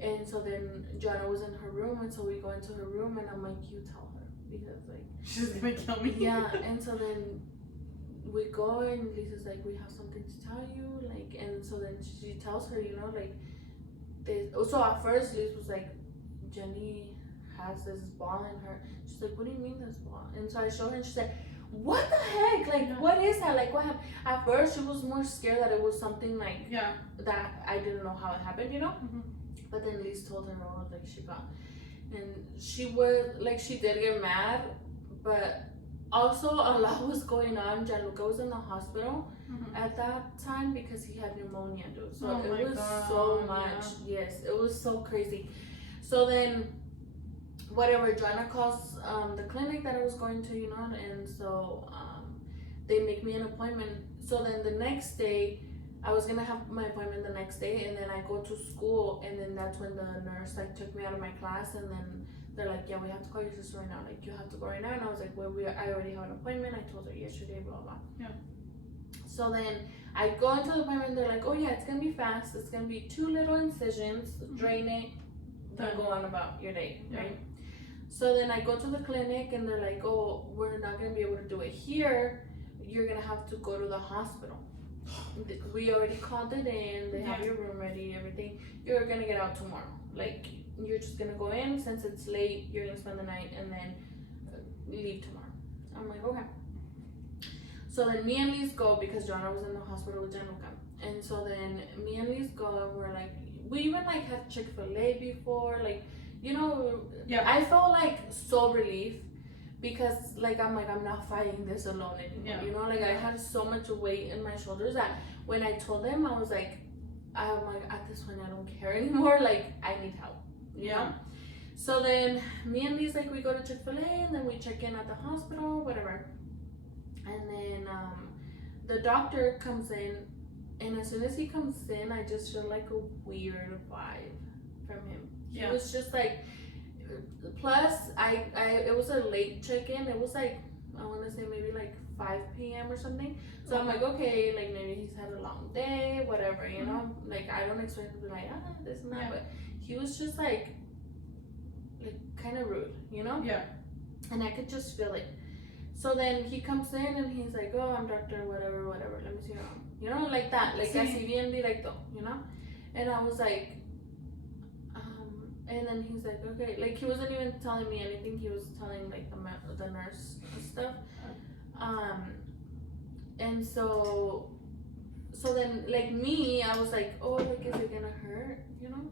And so then Joanna was in her room, and so we go into her room, and I'm like, you tell her, because like she's gonna kill me. Yeah. And so then we go, and Lisa's like, we have something to tell you, like, and so then she tells her, you know, like, this. So at first Lisa was like, Jenny has this ball in her. She's like, what do you mean this ball? And so I show her, and she's like, what the heck? Like, what is that? Like, what happened? At first, she was more scared that it was something like that I didn't know how it happened, you know? But then Lise told her, oh, like, she got, and she was, like, she did get mad, but also a lot was going on. Gianluca was in the hospital at that time because he had pneumonia, dude. So it was so much. Yes, it was so crazy. So then, whatever, Joanna calls the clinic that I was going to, you know, and so they make me an appointment. So then the next day, I was gonna have my appointment the next day, and then I go to school, and then that's when the nurse like took me out of my class, and then they're like, yeah, we have to call your sister right now. Like, you have to go right now. And I was like, well, I already have an appointment. I told her yesterday, blah blah. Yeah. So then I go into the appointment. They're like, oh yeah, it's gonna be fast. It's gonna be 2 little incisions, drain it, then go on about your day, right? So then I go to the clinic, and they're like, oh, we're not gonna be able to do it here. You're gonna have to go to the hospital. We already called it in. They have your room ready, everything. You're gonna get out tomorrow. Like, you're just gonna go in. Since it's late, you're gonna spend the night and then leave tomorrow. I'm like, okay. So then me and Liz go, because Joanna was in the hospital with Gianluca. And so then me and Liz go, and we're like, we even like had Chick-fil-A before, like, you know, I felt like so relief, because like I'm not fighting this alone anymore. You know, like I had so much weight in my shoulders that when I told them, I was like, I'm like, at this point I don't care anymore, like I need help, you know? So then me and Liz, like, we go to Chick-fil-A, and then we check in at the hospital, whatever. And then the doctor comes in, and as soon as he comes in, I just feel like a weird vibe from him. He was just like, plus it was a late check-in. It was like, I want to say maybe like 5 p.m. or something. So I'm like, okay, like maybe he's had a long day, whatever, you know? Like, I don't expect him to be like, this and that, but he was just like kind of rude, you know? And I could just feel it. So then he comes in, and he's like, oh, I'm doctor, whatever, let me see your arm. You know, like that, like así bien directo, you know? And I was like, and then he's like, okay, like he wasn't even telling me anything. He was telling like the nurse stuff. And so then like me, I was like, oh, like, is it gonna hurt, you know?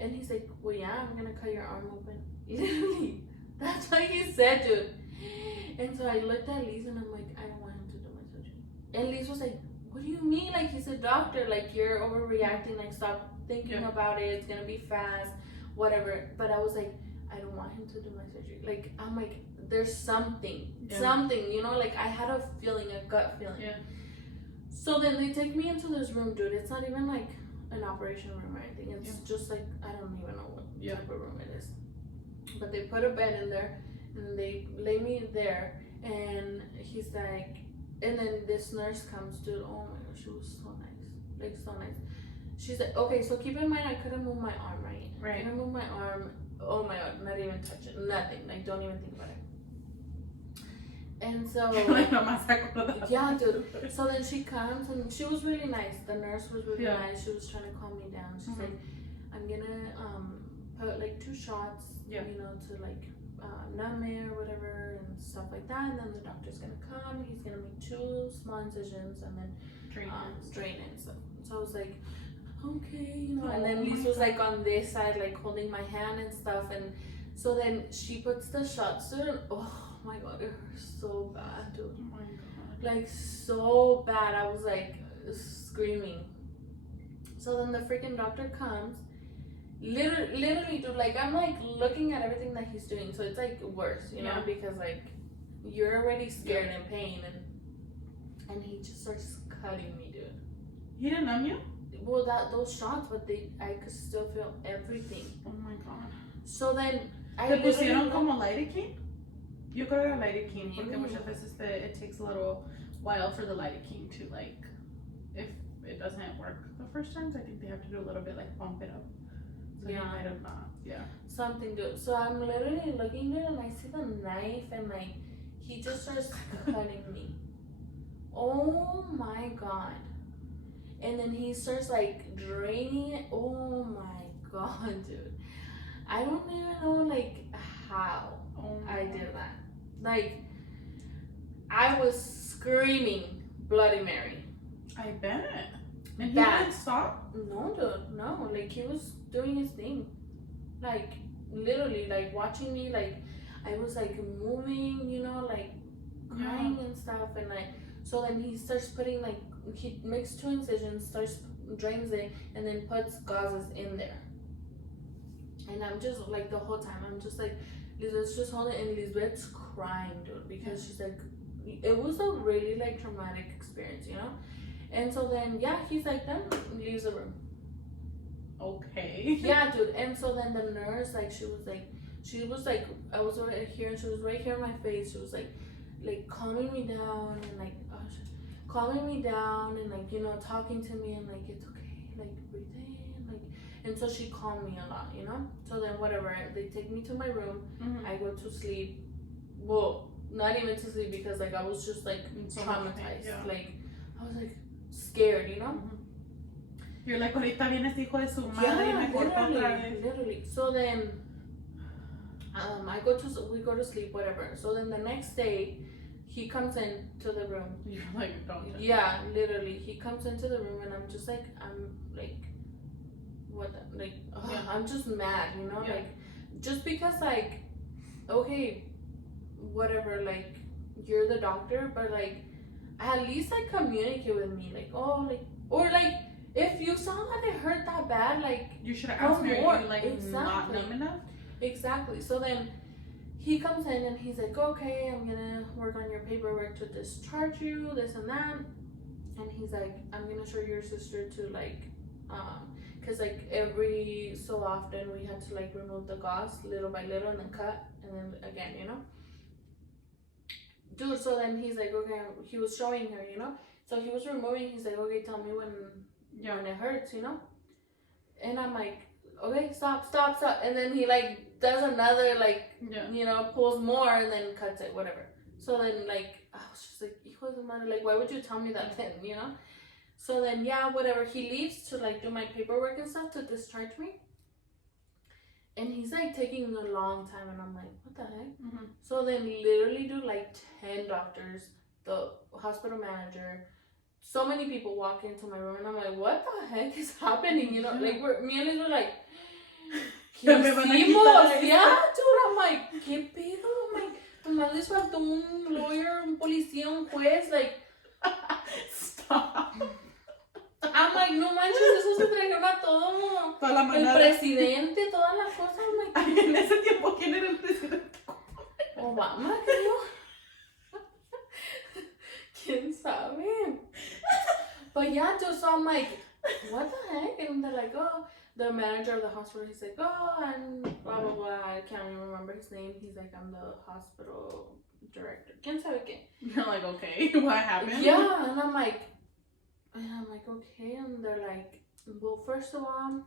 And he's like, well, yeah, I'm gonna cut your arm open. Literally, that's what he said, dude. And so I looked at Liz, and I'm like, I don't want him to do my surgery. And Liz was like, what do you mean? Like, he's a doctor. Like, you're overreacting. Like, stop thinking about it. It's gonna be fast, whatever. But I was like, I don't want him to do my surgery. Like, I'm like, there's something, you know? Like, I had a feeling, a gut feeling. So then they take me into this room, dude. It's not even like an operation room or anything. It's just like, I don't even know what type of room it is. But they put a bed in there, and they lay me there, and he's like, and then this nurse comes, dude. Oh my gosh, she was so nice, like so nice. She's like, okay, so keep in mind, I couldn't move my arm, right? I couldn't move my arm. Oh my god, not even touch it, nothing. Like, don't even think about it. And so, yeah, dude. So then she comes, and she was really nice. The nurse was really nice. She was trying to calm me down. She's like, I'm gonna put like 2 shots, you know, to like numb it or whatever and stuff like that. And then the doctor's gonna come. He's gonna make 2 small incisions and then drain it and stuff. So I was like, okay, you know. And then Liz was like on this side, like holding my hand and stuff. And so then she puts the shots in. Oh my god, it hurts so bad, dude. Oh my god. Like so bad. I was like screaming. So then the freaking doctor comes. Literally, dude, like I'm like looking at everything that he's doing, so it's like worse, you know, because like you're already scared and pain, and he just starts cutting me, dude. He didn't numb you? Well, those shots, but I could still feel everything. Oh my god. So then ¿Te pusieron como lidocaine? Yo creo que era lidocaine, porque muchas veces it takes a little while for the lidocaine to like, if it doesn't work the first times, I think they have to do a little bit like bump it up. So you might have not, something, dude. So I'm literally looking there, and I see the knife, and like he just starts cutting me. Oh my god. And then he starts like draining it. Oh my god, dude. I don't even know like how I did that. Like, I was screaming Bloody Mary. I bet. And he didn't stop? No, dude, no. Like, he was doing his thing. Like, literally, like, watching me, like, I was, like, moving, you know, like, crying and stuff. And, like, so then he starts putting, like, he makes 2 incisions, drains it, and then puts gauzes in there. And I'm just, like, the whole time, I'm just, like, Lisbeth's just holding it, and Lisbeth's crying, dude, because she's, like, it was a really, like, traumatic experience, you know? And so then, yeah, he's like, then leaves the room. Okay. Yeah, dude. And so then the nurse, like, she was like, I was right here, and she was right here in my face. She was like calming me down and like, calming me down and like, you know, talking to me and like, it's okay, like, breathe in, like, and so she calmed me a lot, you know. So then whatever, they take me to my room. I go to sleep. Well, not even to sleep because like I was just like traumatized. Like I was like scared, you know. You're like, ahorita viene este hijo de su madre y me cortó otra vez. Literally. So then, we go to sleep, whatever. So then the next day, he comes in to the room. You're like, don't touch yeah, me. Literally, he comes into the room and I'm just like, what? Like, I'm just mad, you know, like, just because like, okay, whatever, like, you're the doctor, but like, at least like communicate with me, like, oh, like, or like. If you saw that it hurt that bad, like, you should have asked me, are you like not exactly. numb enough? Exactly. So then he comes in and he's like, okay, I'm gonna work on your paperwork to discharge you, this and that. And he's like, I'm gonna show your sister to like, cause like every so often we had to like remove the gauze little by little and then cut and then again, you know. Dude, so then he's like, okay, he was showing her, you know. So he was removing. He's like, okay, tell me when it hurts, you know. And I'm like, okay, stop. And then he like does another like, you know, pulls more and then cuts it, whatever. So then like, I was just like, hijo de madre, like, why would you tell me that then, you know? So then, yeah, whatever. He leaves to like do my paperwork and stuff to discharge me. And he's like taking a long time and I'm like, what the heck? So then literally do like 10 doctors, the hospital manager, so many people walk into my room and I'm like, what the heck is happening? You know, like me and Liz were like, yeah, dude, I'm like, ¿qué pedo? I'm like, nomás les faltó un lawyer, un policía, un juez, like, stop. I'm like, no manches, eso se trajeron a todo, el presidente, todas las cosas. I'm like, en ese tiempo, ¿quién era el presidente? Obama, creo. ¿Quién sabe? But yeah, just so I'm like, what the heck? And they're like, oh, the manager of the hospital, he's like, oh, and blah, blah, blah. I can't even remember his name. He's like, I'm the hospital director. ¿Quién sabe qué? You're like, okay, what happened? Yeah, and I'm like, okay. And they're like, well, first of all,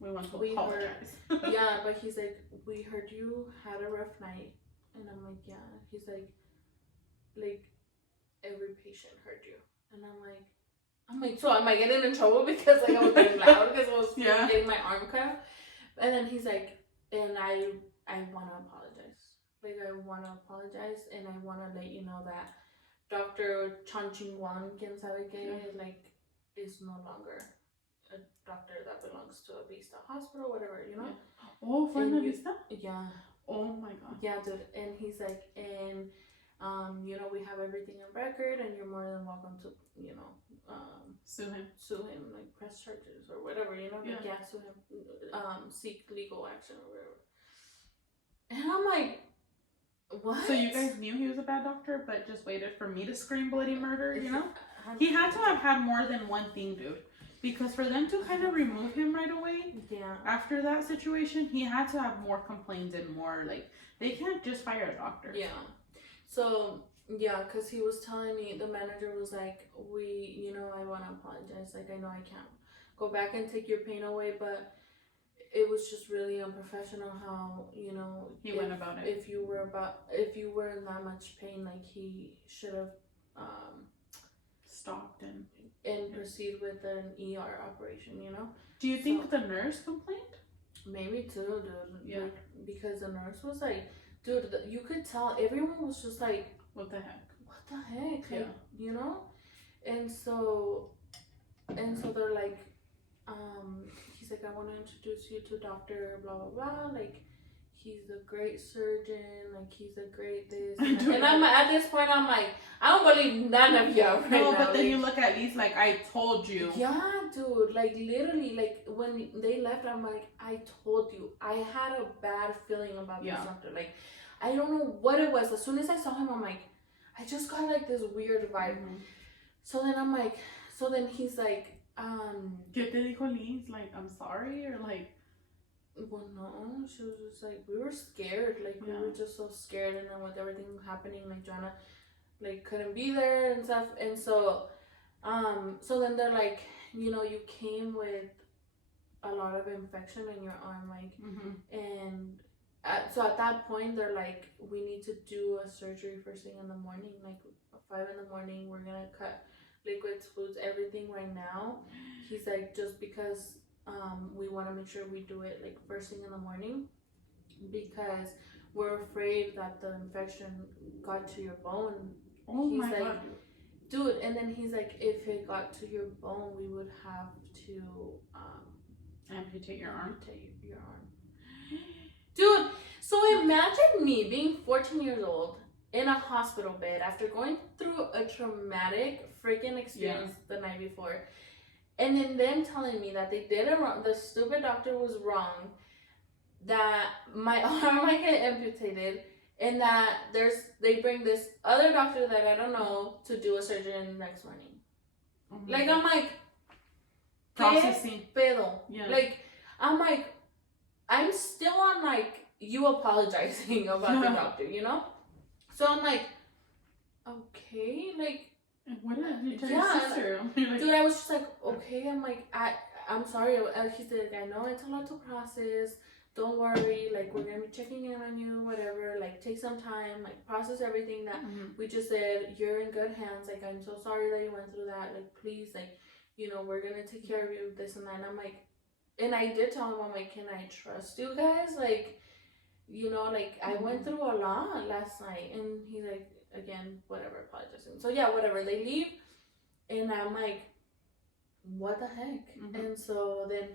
we want to apologize. Yeah, but he's like, we heard you had a rough night. And I'm like, yeah. He's like, every patient heard you. And I'm like, so am I getting in trouble because like I was being loud because I was getting my arm cut? And then he's like, and I want to apologize. Like, I want to apologize and I want to let you know that Dr. Chan Ching Wan, quien sabe que, like, is no longer a doctor that belongs to a Vista hospital, whatever, you know? Oh, for the Vista? Yeah. Oh my god. Yeah, dude. And he's like, and you know, we have everything on record and you're more than welcome to, you know, sue him, like press charges or whatever, you know, like, sue him, seek legal action or whatever. And I'm like, what? So you guys knew he was a bad doctor, but just waited for me to scream bloody murder, you know? He had to have had more than one thing, dude. Because for them to kind of remove him right away, after that situation, he had to have more complaints and more, like, they can't just fire a doctor. Yeah. So, yeah, because he was telling me, the manager was like, you know, I want to apologize. Like, I know I can't go back and take your pain away, but it was just really unprofessional how, you know, he went about it. If you were in that much pain, like, he should have stopped and proceed with an ER operation, you know? Do you think the nurse complained? Maybe too, dude. Yeah. Like, because the nurse was like, dude, you could tell everyone was just like, what the heck? What the heck? Like, you know? And so they're like, he's like, I want to introduce you to Dr. blah, blah, blah. Like, he's a great surgeon. Like, he's a great this. And I'm at this point, I'm like, I don't believe none of y'all right now. No, but then you look at Lise like, I told you. Yeah, dude. Like, literally, like, when they left, I'm like, I told you. I had a bad feeling about this doctor. Like, I don't know what it was. As soon as I saw him, I'm like, I just got like this weird vibe. So then I'm like, so then he's like, ¿Qué te dijo Liz? Like, I'm sorry, or like? well, no, she was just like, we were scared, like, we were just so scared, and then with everything happening, like, Joanna, like, couldn't be there and stuff, and so then they're like, you know, you came with a lot of infection in your arm, like, and so at that point, they're like, we need to do a surgery first thing in the morning, like, 5 in the morning, we're gonna cut liquids, foods, everything right now. He's like, just because we want to make sure we do it like first thing in the morning, because we're afraid that the infection got to your bone. Oh he's my like, God. Dude, and then he's like, if it got to your bone, we would have to amputate your arm. Dude, so imagine me being 14 years old in a hospital bed after going through a traumatic freaking experience the night before, and then them telling me that they did it wrong, the stupid doctor was wrong, that my arm might get amputated, and that they bring this other doctor that I don't know to do a surgery the next morning. Like, I'm like, processing. Pedo. Yeah. Like, I'm like, I'm still on like you apologizing about the doctor, you know? So I'm like, okay, like, what did you tell your sister? Dude, I was just like, okay. I'm like, I'm sorry. He said, I know it's a lot to process. Don't worry. Like, we're gonna be checking in on you, whatever. Like, take some time. Like, process everything that we just said. You're in good hands. Like, I'm so sorry that you went through that. Like, please, like, you know, we're gonna take care of you. This and that. And I'm like, and I did tell him, I'm like, can I trust you guys? Like, you know, like, I went through a lot last night. And he's like, again, whatever, apologizing. So yeah, whatever. They leave, and I'm like, what the heck? And so then,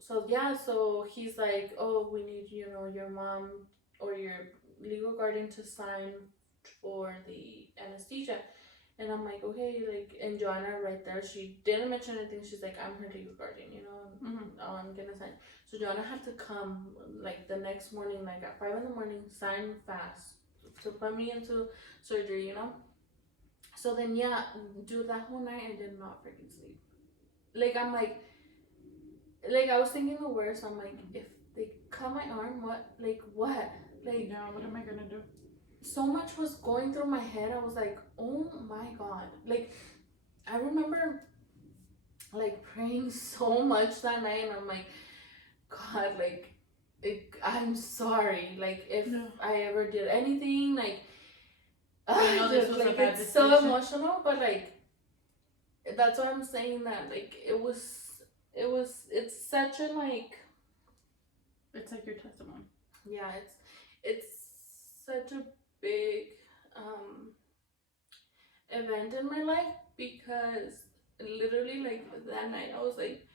so he's like, oh, we need, you know, your mom or your legal guardian to sign for the anesthesia. And I'm like, okay, like, and Joanna right there, she didn't mention anything. She's like, I'm her legal guardian, you know, I'm gonna sign. So Joanna had to come like the next morning, like at 5 in the morning, sign fast to put me into surgery, you know. So then, yeah, dude, that whole night I did not freaking sleep. Like, I'm like I was thinking the worst. I'm like, if they cut my arm, what? Like, what? Like, yeah, what am I gonna do? So much was going through my head. I was like, oh my God. Like, I remember like praying so much that night, and I'm like, God, like, I'm sorry, like, if I ever did anything, like, I know this was like, a bad decision. So emotional, but like, that's why I'm saying that, like, it's such a, like, it's like your testimony. Yeah, it's such a big event in my life, because literally, like, that night I was like,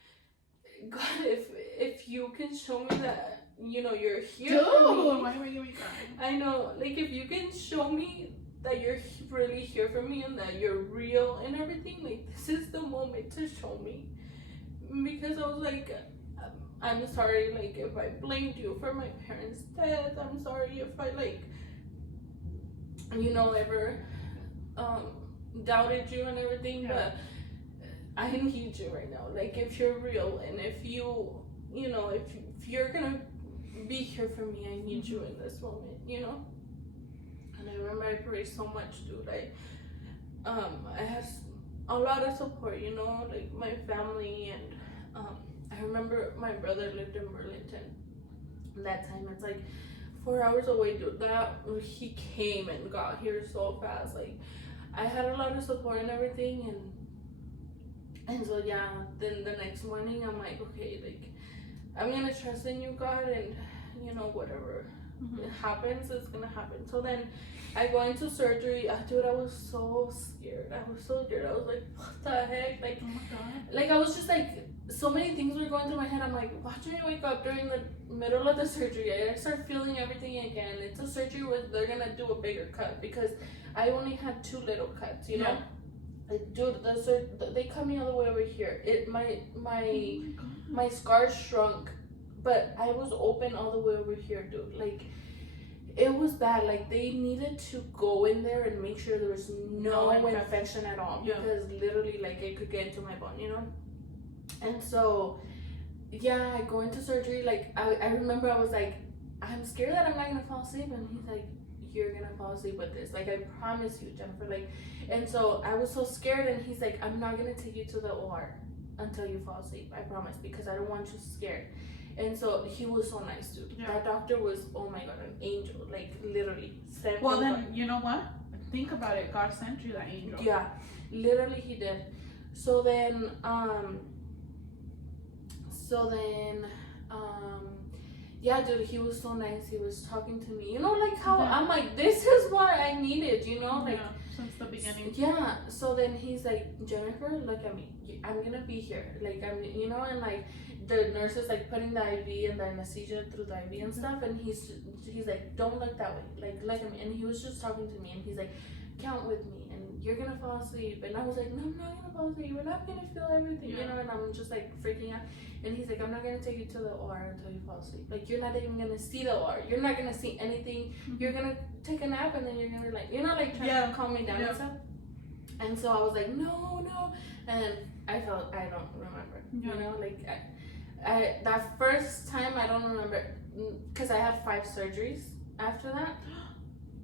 God, if you can show me that, you know, you're here for me. Why were you crying? I know, like, if you can show me that you're really here for me and that you're real and everything, like, this is the moment to show me. Because I was like, I'm sorry, like, if I blamed you for my parents' death. I'm sorry if I, like, you know, ever doubted you and everything, but I need you right now. Like, if you're real, and if you know, if you're gonna be here for me, I need you in this moment, you know. And I remember I prayed so much, dude. I had a lot of support, you know, like my family, and I remember my brother lived in Burlington. That time, it's like 4 hours away, dude. That he came and got here so fast. Like, I had a lot of support and everything, and so yeah. Then the next morning, I'm like, okay, like, I'm gonna trust in you, God, and you know, whatever happens, it's gonna happen. So then I go into surgery. Dude, I was so scared. I was like, what the heck? Like, oh my God. Like, I was just like, so many things were going through my head. I'm like, watching me wake up during the middle of the surgery. I start feeling everything again. It's a surgery where they're gonna do a bigger cut, because I only had 2 little cuts, you know. Like, dude, they cut me all the way over here. My scars shrunk, but I was open all the way over here, dude. Like, it was bad. Like they needed to go in there and make sure there was no infection at all, because literally like it could get into my bone, you know. And so yeah, I go into surgery. Like I remember I was like, I'm scared that I'm not gonna fall asleep, and he's like, you're gonna fall asleep with this, like I promise you, Jennifer. Like, and so I was so scared, and he's like, I'm not gonna take you to the OR until you fall asleep, I promise, because I don't want you scared. And so he was so nice, dude. That doctor was, oh my god, an angel, like literally. Well then, you know what? Think about it. God sent you that angel. Yeah, literally he did. So then, yeah, dude, he was so nice. He was talking to me, you know, like how I'm like, this is what I needed, you know, like since the beginning. Yeah. So then he's like, Jennifer, look at me. I'm gonna be here, like I'm, you know, and like the nurse is like putting the IV and the anesthesia through the IV and stuff, and he's like, don't look that way, like look at me. And he was just talking to me, and he's like, count with me, and you're gonna fall asleep. And I was like, no, I'm not gonna fall asleep. We're not gonna feel everything, you know. And I'm just like freaking out. And he's like, I'm not gonna take you to the OR until you fall asleep. Like you're not even gonna see the OR. You're not gonna see anything. You're gonna take a nap, and then you're gonna like, you know, like trying to calm me down and stuff. And so I was like, no. And I don't remember. You know, like I that first time I don't remember, because I had 5 surgeries after that.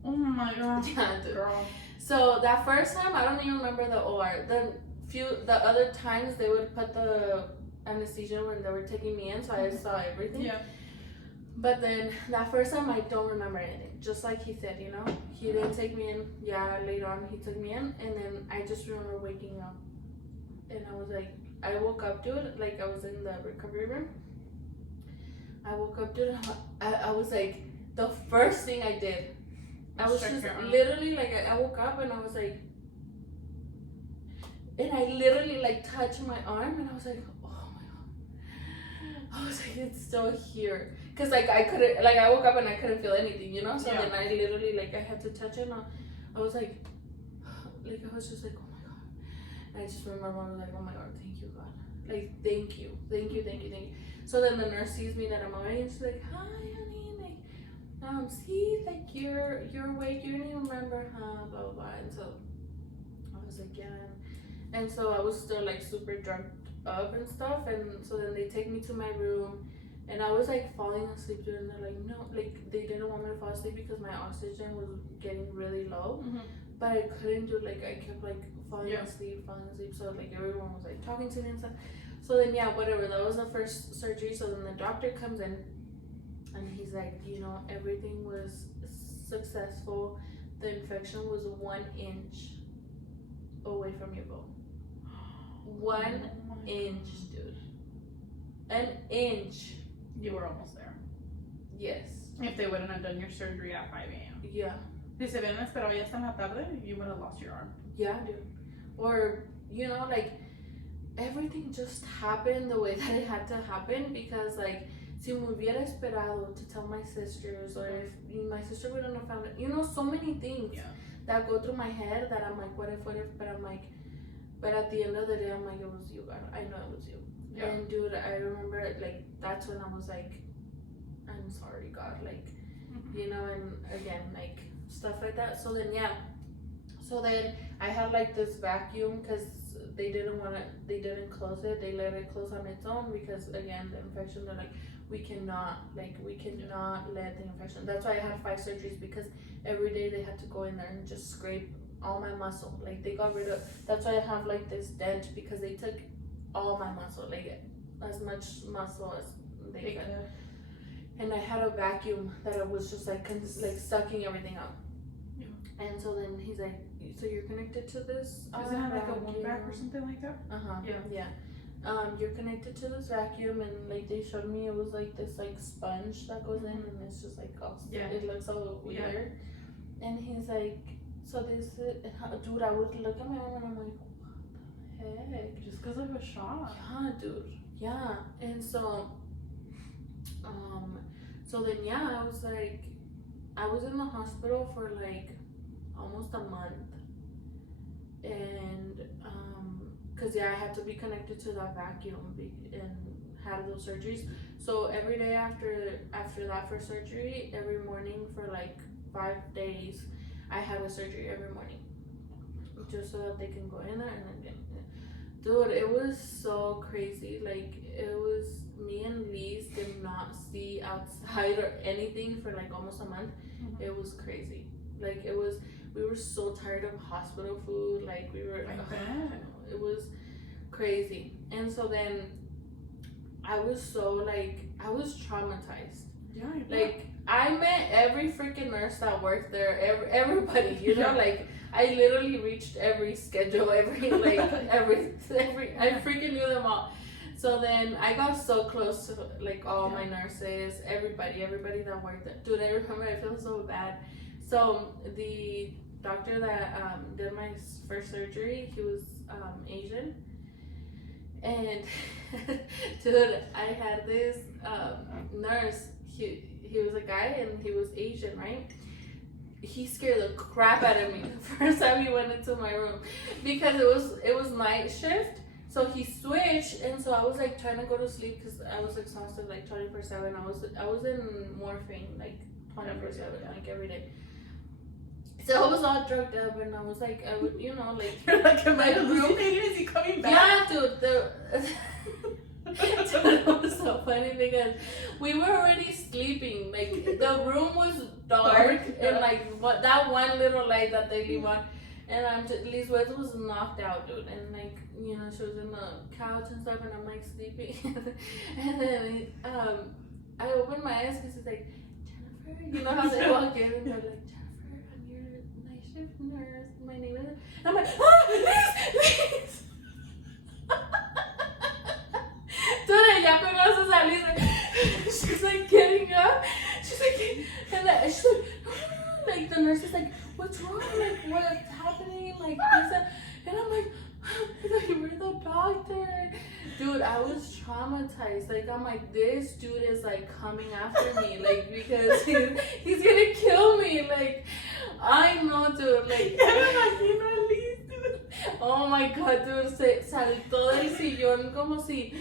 Oh my god. Yeah, dude. Girl. So that first time I don't even remember the OR. The other times they would put the anesthesia when they were taking me in, so I saw everything. Yeah. But then that first time I don't remember anything. Just like he said, you know, he didn't take me in. Yeah, later on he took me in, and then I just remember waking up, and I was like, I woke up, dude, like I was in the recovery room. I woke up, dude. I was like, the first thing I did, I was just literally like, I woke up and I was like, and I literally like touched my arm, and I was like, oh my god. I was like, it's still here. Cause like I couldn't, like I woke up and I couldn't feel anything, you know? So then I literally like, I had to touch it, and I was like I was just like, oh my god. And I just remember I was like, oh my god, thank you, God. Like, thank you. So then the nurse sees me that I'm awake, and she's like, hi honey, like, see, like you're awake, you didn't even remember, huh, blah blah blah. And so I was like, yeah. And so I was still like super drunk up and stuff, and so then they take me to my room, and I was like falling asleep, dude, and they're like, no, like they didn't want me to fall asleep because my oxygen was getting really low. But I couldn't do, like I kept like falling asleep. So like everyone was like talking to me and stuff. So then whatever, that was the first surgery. So then the doctor comes in, and he's like, you know, everything was successful. The infection was 1 inch away from your bone. 1 inch, dude. An inch. You were almost there. Yes. If they wouldn't have done your surgery at 5 a.m. Yeah. Si se hubieran esperado ya hasta en la tarde, you would have lost your arm. Yeah, dude. Or, you know, like, everything just happened the way that it had to happen, because, like, si me hubiera esperado to tell my sisters, or if my sister wouldn't have found it, you know, so many things that go through my head that I'm like, what if, but I'm like, but at the end of the day, I'm like, it was you, God. I know it was you. Yeah. And dude, I remember, like, that's when I was like, I'm sorry, God, like, you know, and again, like, stuff like that. So then I had like this vacuum, because they didn't close it. They let it close on its own, because again, the infection, they're like, we cannot let the infection. That's why I had 5 surgeries, because every day they had to go in there and just scrape all my muscle. Like they got rid of, that's why I have like this dent, because they took all my muscle, like as much muscle as they could. And I had a vacuum that was just like sucking everything up. And so then he's like, so you're connected to this? Does it have like a wound vac or something like that? Yeah. You're connected to this vacuum, and like they showed me, it was like this like sponge that goes in, and it's just like it looks all weird. And he's like, so this is, dude, I would look at my arm and I'm like, what the heck? Just because of a shot. Yeah, dude. Yeah. And so then I was like, I was in the hospital for like almost a month, and because I had to be connected to that vacuum and had those surgeries. So every day after that first surgery, every morning for like 5 days, I had a surgery every morning, just so that they can go in there and then get. Dude, it was so crazy. Like, it was, me and Lise did not see outside or anything for like almost a month. Mhm. It was crazy. Like, we were so tired of hospital food. Like, we were, it was crazy. And so then I was traumatized. Yeah, like, I met every freaking nurse that worked there, everybody, you know, like, I literally reached every schedule, every I freaking knew them all. So then I got so close to like all my nurses, everybody that worked there. Dude, I remember, I feel so bad. So the doctor that did my first surgery, he was Asian. And dude, I had this nurse, he was a guy and he was Asian, right? He scared the crap out of me the first time he went into my room, because it was night shift. So he switched, and so I was like trying to go to sleep because I was exhausted like 24/7. I was in morphine like 24/7, like every day. So I was all drugged up, and I was like, I would, you know, like, you're like, am I hallucinating? Is he coming back? Yeah, dude. Dude, it was so funny because we were already sleeping. Like, the room was dark and like that one little light that they leave on, and Lisbeth was knocked out, dude. And like, you know, she was in the couch and stuff, and I'm like sleeping. And then I opened my eyes because it's like, Jennifer. You know how they walk in and they're like, Jennifer, I'm your night shift nurse. My name is. And I'm like, Liz. Dude, ya conoces a Liz. She's like getting up. She's like, and she's like, the nurse is like, what's wrong? Like, what's happening? Like, and I'm like, I thought you were the doctor. Dude, I was traumatized. Like, I'm like, this dude is like coming after me, like, because he's gonna kill me. Like, I know, dude. Like, oh my god, dude, se saltó del sillón como si,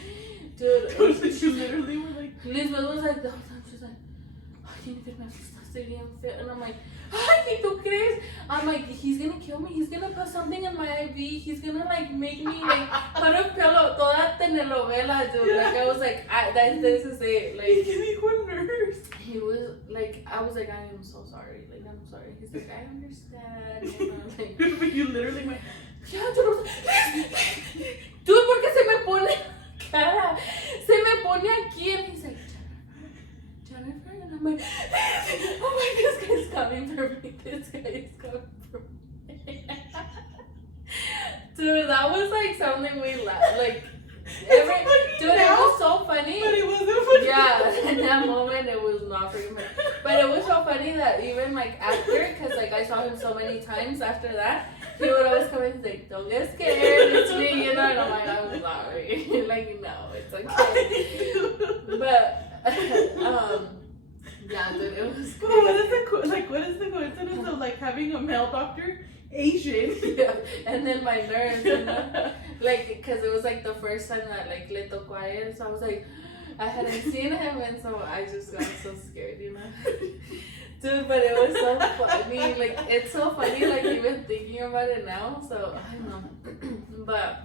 dude. You literally were like, Lisbeth was like, the whole time she's like, ay, Jennifer, me asustaste bien feo. And I'm like, ay, ¿tú crees? I'm like, he's gonna kill me. He's gonna put something in my IV. He's gonna like make me like put a pillow, toda telenovela, dude. Like, I was like, this is it. Like, he was nurse. He was like, I was like, I am so sorry. Like, I'm sorry. He's like, I understand. And I'm like, But you literally went, ya, dude, porque se me pone cara, se me pone aquí, and he's like, Jennifer, and I'm like, oh my god, this guy's coming for me, this guy is coming for me. Dude, that was like something we laughed, like, dude, it was so funny. But it wasn't funny. Yeah, in that moment it was not freaking funny. But it was so funny that even like after, because like I saw him so many times after that, he would always come in and say, don't get scared, it's me, you know, and I'm like, I'm sorry. Like, no, it's okay. But, yeah, dude, it was cool. What is the coincidence of like having a male doctor, Asian? Yeah, and then my nurse, and like, because it was like the first time that like le tocó a él, so I was like, I hadn't seen him, and so I just got so scared, you know. Dude, but it was so funny. Like, it's so funny, like, even thinking about it now. So, I don't know. But,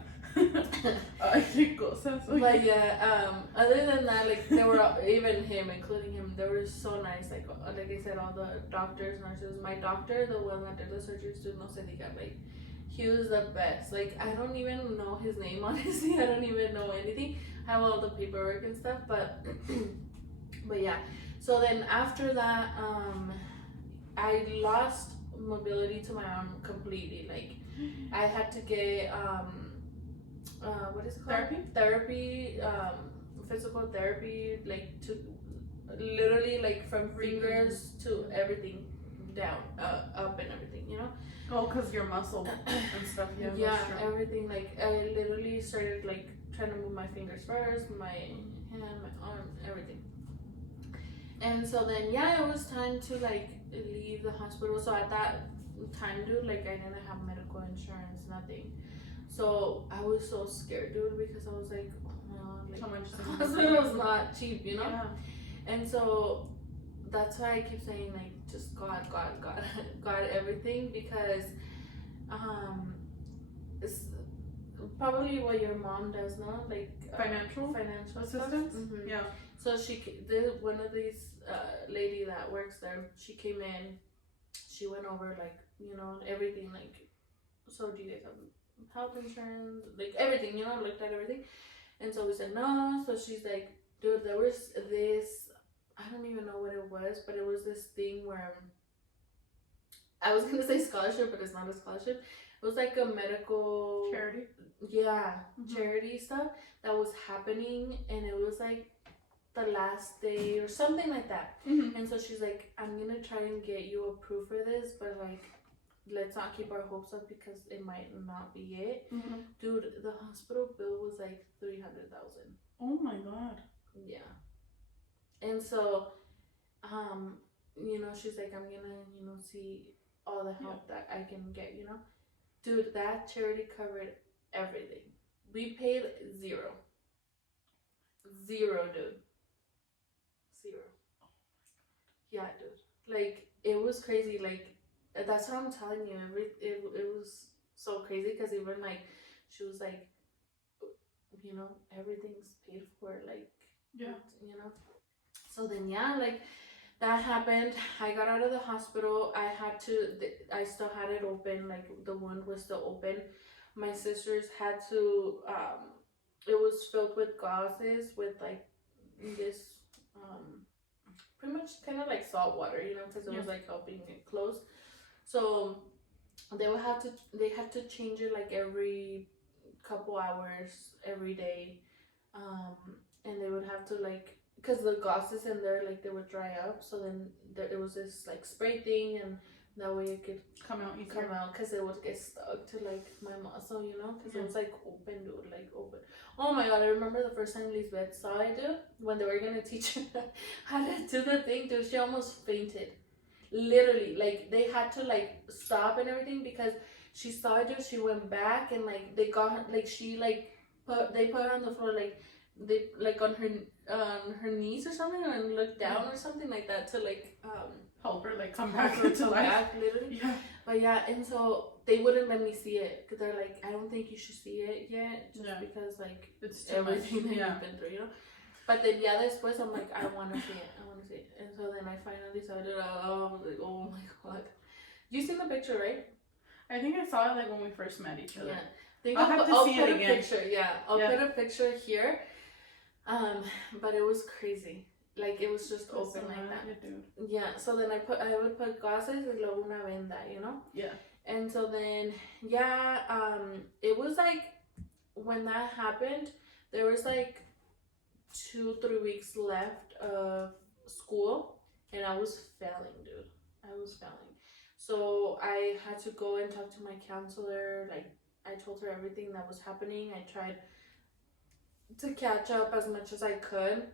but yeah, other than that, like, they were all, even him, including him, they were so nice. Like I said, all the doctors, nurses. My doctor, the one that did the surgeries, dude, no se diga, like, he was the best. Like, I don't even know his name, honestly. I don't even know anything. I have all the paperwork and stuff, but yeah. So then after that, I lost mobility to my arm completely. Like, I had to get what is it called? Therapy, physical therapy, like, to literally, like, from fingers to everything down, up and everything, you know? Oh, because your muscle and stuff. Yeah, everything. Like, I literally started like trying to move my fingers first, my hand, my arm, everything. And so then, yeah, it was time to like leave the hospital. So at that time, dude, like, I didn't have medical insurance, nothing. So I was so scared, dude, because I was like, oh my god, Like, How much is it? hospital's not cheap, you know. Yeah. And so that's why I keep saying like just God, God, God, God, everything, because it's probably what your mom does, no? Like Financial assistance. Mm-hmm. Yeah. So one of these lady that works there, she came in, she went over like, you know, everything, like, so do you guys have health insurance, like everything, you know, looked at everything. And so we said no. So she's like, dude, there was this, I don't even know what it was, but it was this thing where I was gonna say scholarship, but it's not a scholarship. It was like a medical Charity. Yeah, charity stuff that was happening, and it was like the last day or something like that. And so she's like, I'm gonna try and get you approved for this, but like, let's not keep our hopes up because it might not be it. Dude, the hospital bill was like $300,000. Oh my God. Yeah. And so, you know, she's like, I'm gonna, you know, see all the help that I can get, you know. Dude, that charity covered everything. We paid zero. Zero, dude. Zero. Yeah, dude. Like, it was crazy. Like, that's what I'm telling you. It was so crazy because even like, she was like, you know, everything's paid for. Like, yeah, you know. So then, yeah, like, that happened. I got out of the hospital. I still had it open. Like, the wound was still open. My sisters had to, it was filled with gauzes with like this, pretty much kind of like salt water, you know, because it was like helping it close. So they had to change it like every couple hours, every day. And they would have to like, because the gauzes in there, like, they would dry up. So then there was this like spray thing, and that way it could come out because it would get stuck to like my muscle, you know, because it was like open, dude, like open. Oh my God, I remember the first time Lisbeth saw it, dude, when they were gonna teach her how to do the thing, dude. She almost fainted, literally. Like, they had to like stop and everything because she saw it, dude. She went back, and like they got her, like, she like they put her on the floor, like they like on her knees or something, and looked down or something like that to like help her like come back to life. Back, literally. Yeah. But yeah, and so they wouldn't let me see it because they're like, I don't think you should see it yet, just because like it's too everything much. that you've been through, you know. But then después I'm like, I want to see it, and so then I finally saw it. I was like, oh my God, you seen the picture, right? I think I saw it like when we first met each other. Yeah, I'll have to see it again. Picture. Yeah, I'll put a picture here. But it was crazy. Like, it was just open like that. Dude. Yeah, so then I would put gauzes y luego una venda, you know? Yeah. And so then, it was like, when that happened, there was like 2-3 weeks left of school, and I was failing, dude. I was failing. So I had to go and talk to my counselor. Like, I told her everything that was happening. I tried to catch up as much as I could.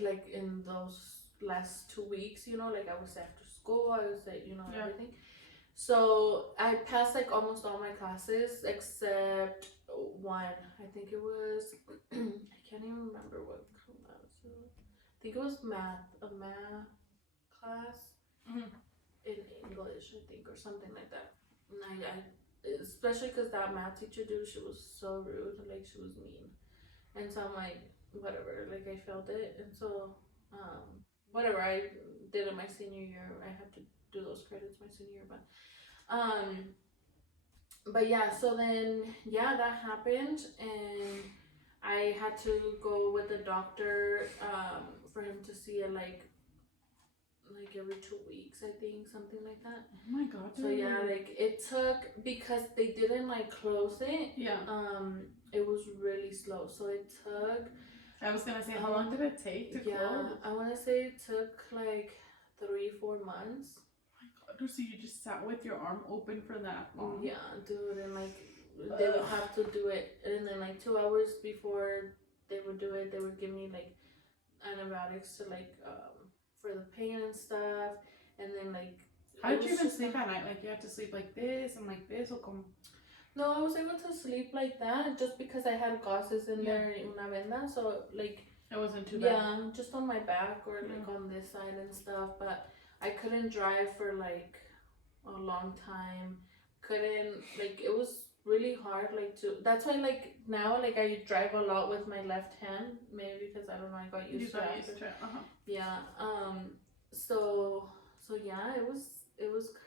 Like, in those last 2 weeks, you know, like, I was after school, I was like, you know, everything. So I passed like almost all my classes except one. I think it was I can't even remember what class. I think it was a math class in English, I think, or something like that. And I especially because that math teacher, dude, she was so rude, like, she was mean. And so I'm like, whatever, like, I felt it. And so whatever, I did it my senior year. I had to do those credits my senior year, but yeah, so then that happened, and I had to go with the doctor for him to see it like every 2 weeks, I think, something like that. Oh my God. So yeah, like, it took, because they didn't like close it. It was really slow, so it took, I was gonna say, how long did it take to close? I want to say it took like 3-4 months. Oh my God, so you just sat with your arm open for that long? Yeah, dude, and like, they would have to do it, and then like 2 hours before they would do it, they would give me like antibiotics to like for the pain and stuff, and then like, how did you even sleep at night? Like, you had to sleep like this and like this, or come? No, I was able to sleep like that just because I had gauzes in there, una venda, so like it wasn't too bad. Yeah, just on my back or like on this side and stuff, but I couldn't drive for like a long time. Couldn't like it was really hard like to. That's why like now like I drive a lot with my left hand, maybe because I don't know I got used to it. Yeah. So yeah, it was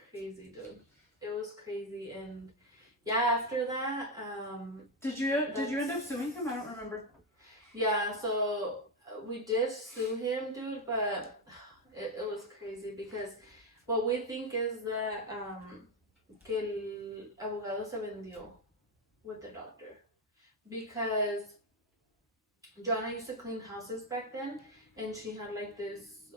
crazy, dude. It was crazy, and yeah, after that, Did you end up suing him? I don't remember. Yeah, so we did sue him, dude, but it was crazy because what we think is that que el abogado se vendió with the doctor because Joanna used to clean houses back then, and she had like this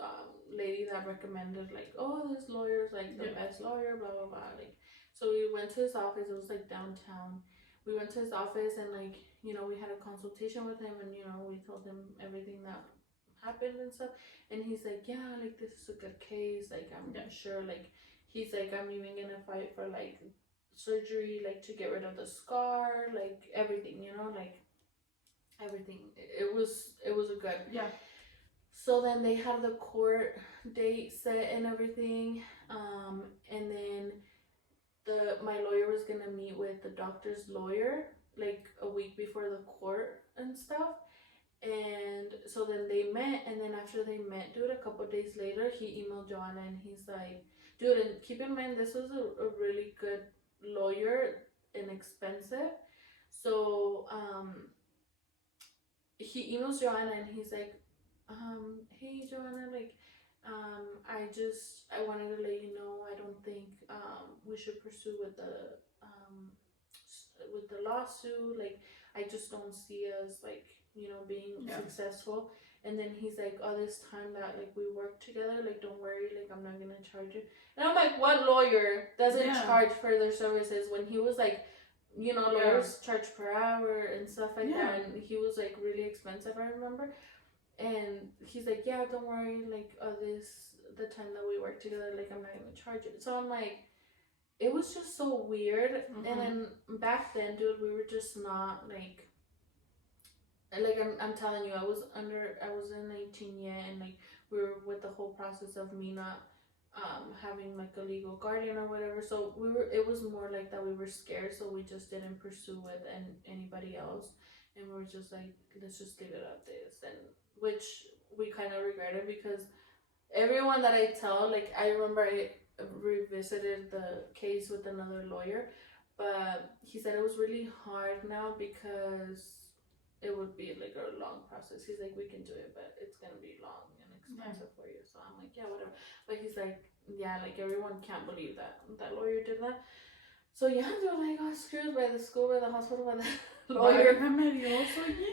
lady that recommended like, oh, this lawyer's like the best lawyer, blah blah blah. Like, so we went to his office. It was like downtown. We went to his office and like, you know, we had a consultation with him, and you know, we told him everything that happened and stuff. And he's like, yeah, like this is a good case. Like I'm sure. Like he's like, I'm even gonna fight for like surgery, like to get rid of the scar, like everything, you know, like everything. It was a good. Yeah. So then they had the court date set and everything, and then my lawyer was gonna meet with the doctor's lawyer like a week before the court and stuff. And so then they met, and then after they met, dude, a couple days later, he emailed Joanna and he's like, dude, and keep in mind this was a really good lawyer, inexpensive. So he emails Joanna and he's like, hey Joanna, like I wanted to let you know I don't think we should pursue with the lawsuit. Like I just don't see us like, you know, being successful. And then he's like, oh, this time that like we work together, like don't worry, like I'm not gonna charge you. And I'm like, what lawyer doesn't charge for their services? When he was like, you know, lawyers charge per hour and stuff like that, and he was like really expensive, I remember. And he's like, yeah, don't worry, like the time that we work together, like I'm not gonna charge you. So I'm like, it was just so weird. And then back then, dude, we were just not like I'm telling you, I wasn't 18 yet, and like we were with the whole process of me not having like a legal guardian or whatever. So it was more like that we were scared, so we just didn't pursue with anybody else, and we were just like, let's just leave it at this. And which we kind of regretted, because everyone that I tell, like I remember I revisited the case with another lawyer, but he said it was really hard now because it would be like a long process. He's like, we can do it, but it's gonna be long and expensive for you. So I'm like, yeah, whatever. But he's like, yeah, like everyone can't believe that lawyer did that. So yeah, dude, I got screwed by the school, by the hospital, by the lawyer.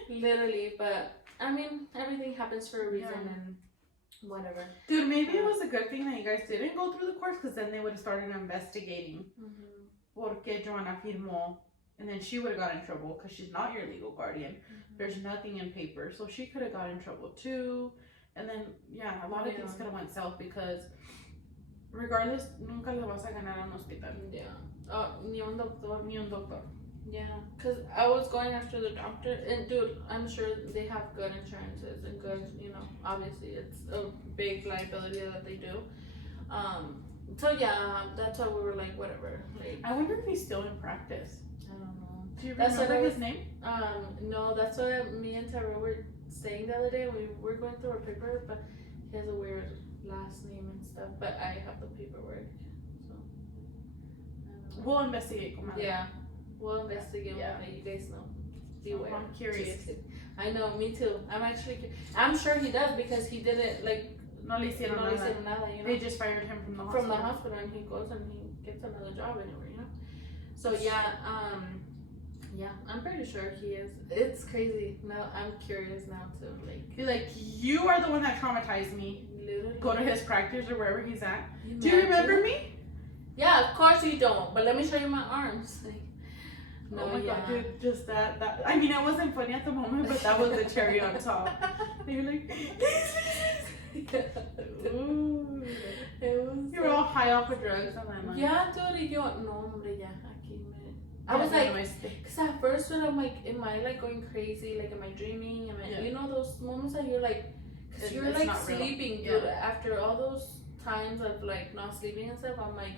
Literally, but I mean, everything happens for a reason and whatever. Dude, maybe it was a good thing that you guys didn't go through the course, because then they would have started investigating. Porque Joanna firmó. And then she would have got in trouble because she's not your legal guardian. There's nothing in paper. So she could have got in trouble too. And then, a lot of things could have went south, because regardless, nunca le vas a ganar a un hospital. Yeah. Ni un doctor. Yeah. Because Because I was going after the doctor. And dude, I'm sure they have good insurances and good, you know, obviously it's a big liability that they do. So yeah, that's why we were like, whatever. Like, I wonder if he's still in practice. I don't know. Do you remember his name? No, that's what me and Tara were saying the other day. We were going through our paper, but he has a weird last name and stuff. But I have the paperwork, so we'll investigate. Comadre. Yeah, we'll investigate. We'll let you guys know. Beware. I'm curious. I know, me too. I'm sure he does, because he did it like. No le hicieron nada, you know? They just fired him from the hospital. From the hospital, and he goes and he gets another job anywhere, you know? So yeah, I'm pretty sure he is. It's crazy. Now I'm curious now too. Like you are the one that traumatized me. Literally. Go to his practice or wherever he's at. Do you remember me? Yeah, of course you don't. But let me show you my arms. No, oh my god, dude, just that. I mean, it wasn't funny at the moment, but that was the cherry on top. You're like, ooh. It was. You were all high off of drugs, and I'm like, yeah, dude, y yo, no, hombre, ya, aquí I was like, my because at first when I'm like, am I like going crazy? Like, am I dreaming? Am I, you know, those moments that you're like, because you're like sleeping, dude. After all those times of like not sleeping and stuff, I'm like,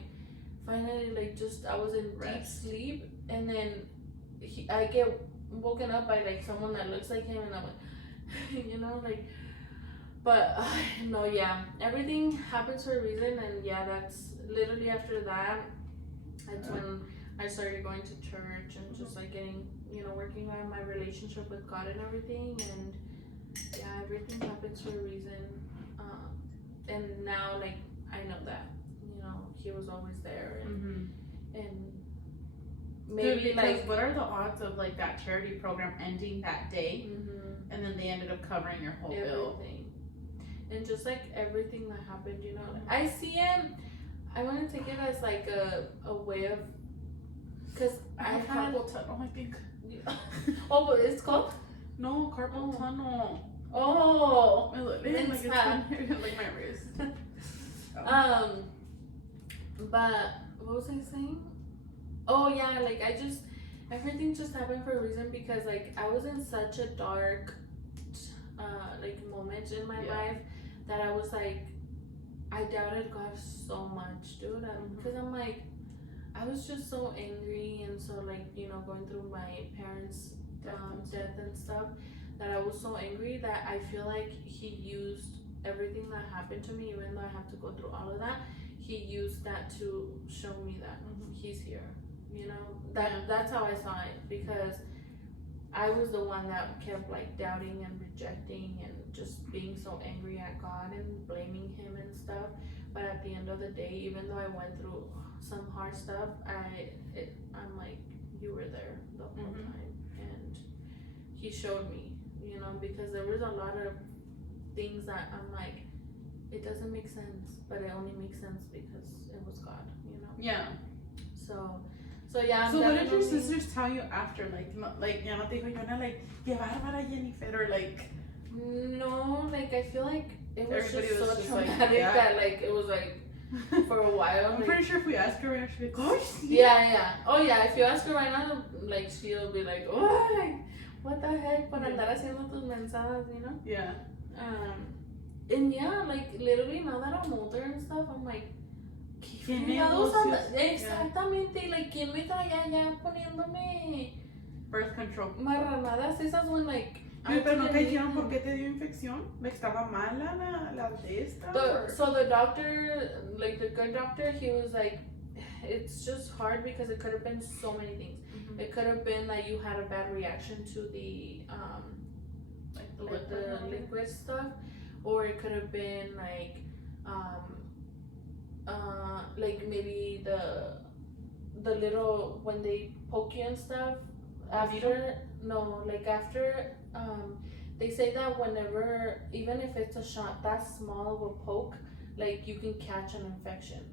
finally, like, just I was in deep sleep, and then I get woken up by like someone that looks like him, and I'm like, you know, like, but no, yeah, everything happens for a reason, and yeah, that's literally after that, that's when I started going to church and just like getting, you know, working on my relationship with God and everything, and yeah, everything happens for a reason, and now like I know that, you know, He was always there, and and maybe dude, like, what are the odds of like that charity program ending that day, and then they ended up covering your whole bill? And just like everything that happened, you know, I see it. I want to take it as like a way of, because I have carpal tunnel, I think. Oh, but it's called? No, carpal tunnel. Oh, like it's like my wrist. But what was I saying? Oh yeah, like everything just happened for a reason, because like I was in such a dark like moment in my life that I was like, I doubted God so much, dude, because I'm like, I was just so angry, and so like, you know, going through my parents' death and stuff, that I was so angry that I feel like He used everything that happened to me, even though I have to go through all of that, He used that to show me that He's here, you know, that's how I saw it, because I was the one that kept like doubting and rejecting and just being so angry at God and blaming Him and stuff. But at the end of the day, even though I went through some hard stuff, I'm like, You were there the whole time, and He showed me, you know, because there was a lot of things that I'm like, it doesn't make sense, but it only makes sense because it was God, you know. Yeah. So yeah. So what did your sisters tell you after? Like ya no te dijo Yona, like, qué bárbara Jennifer, or like? No, like I feel like it was Everybody just was so just traumatic like, that like it was like for a while. I'm like, pretty sure if we ask her, we're actually like, oh, yeah. Oh yeah, if you ask her right now, like she'll be like, oh, like what the heck, por andar haciendo tus mensajes, you know? Yeah. And yeah, like literally now that I'm older and stuff, I'm like, exactamente, like quién me traía ya poniéndome birth control, marranadas esas, when like. Pero no te dijeron por qué te dio infección, like estaba mala la de esta. So the doctor, like the good doctor, he was like, it's just hard because it could have been so many things. It could have been that you had a bad reaction to the like the liquid stuff, or it could have been like like maybe the little, when they poke you and stuff after, they say that whenever, even if it's a shot that small of a poke, like you can catch an infection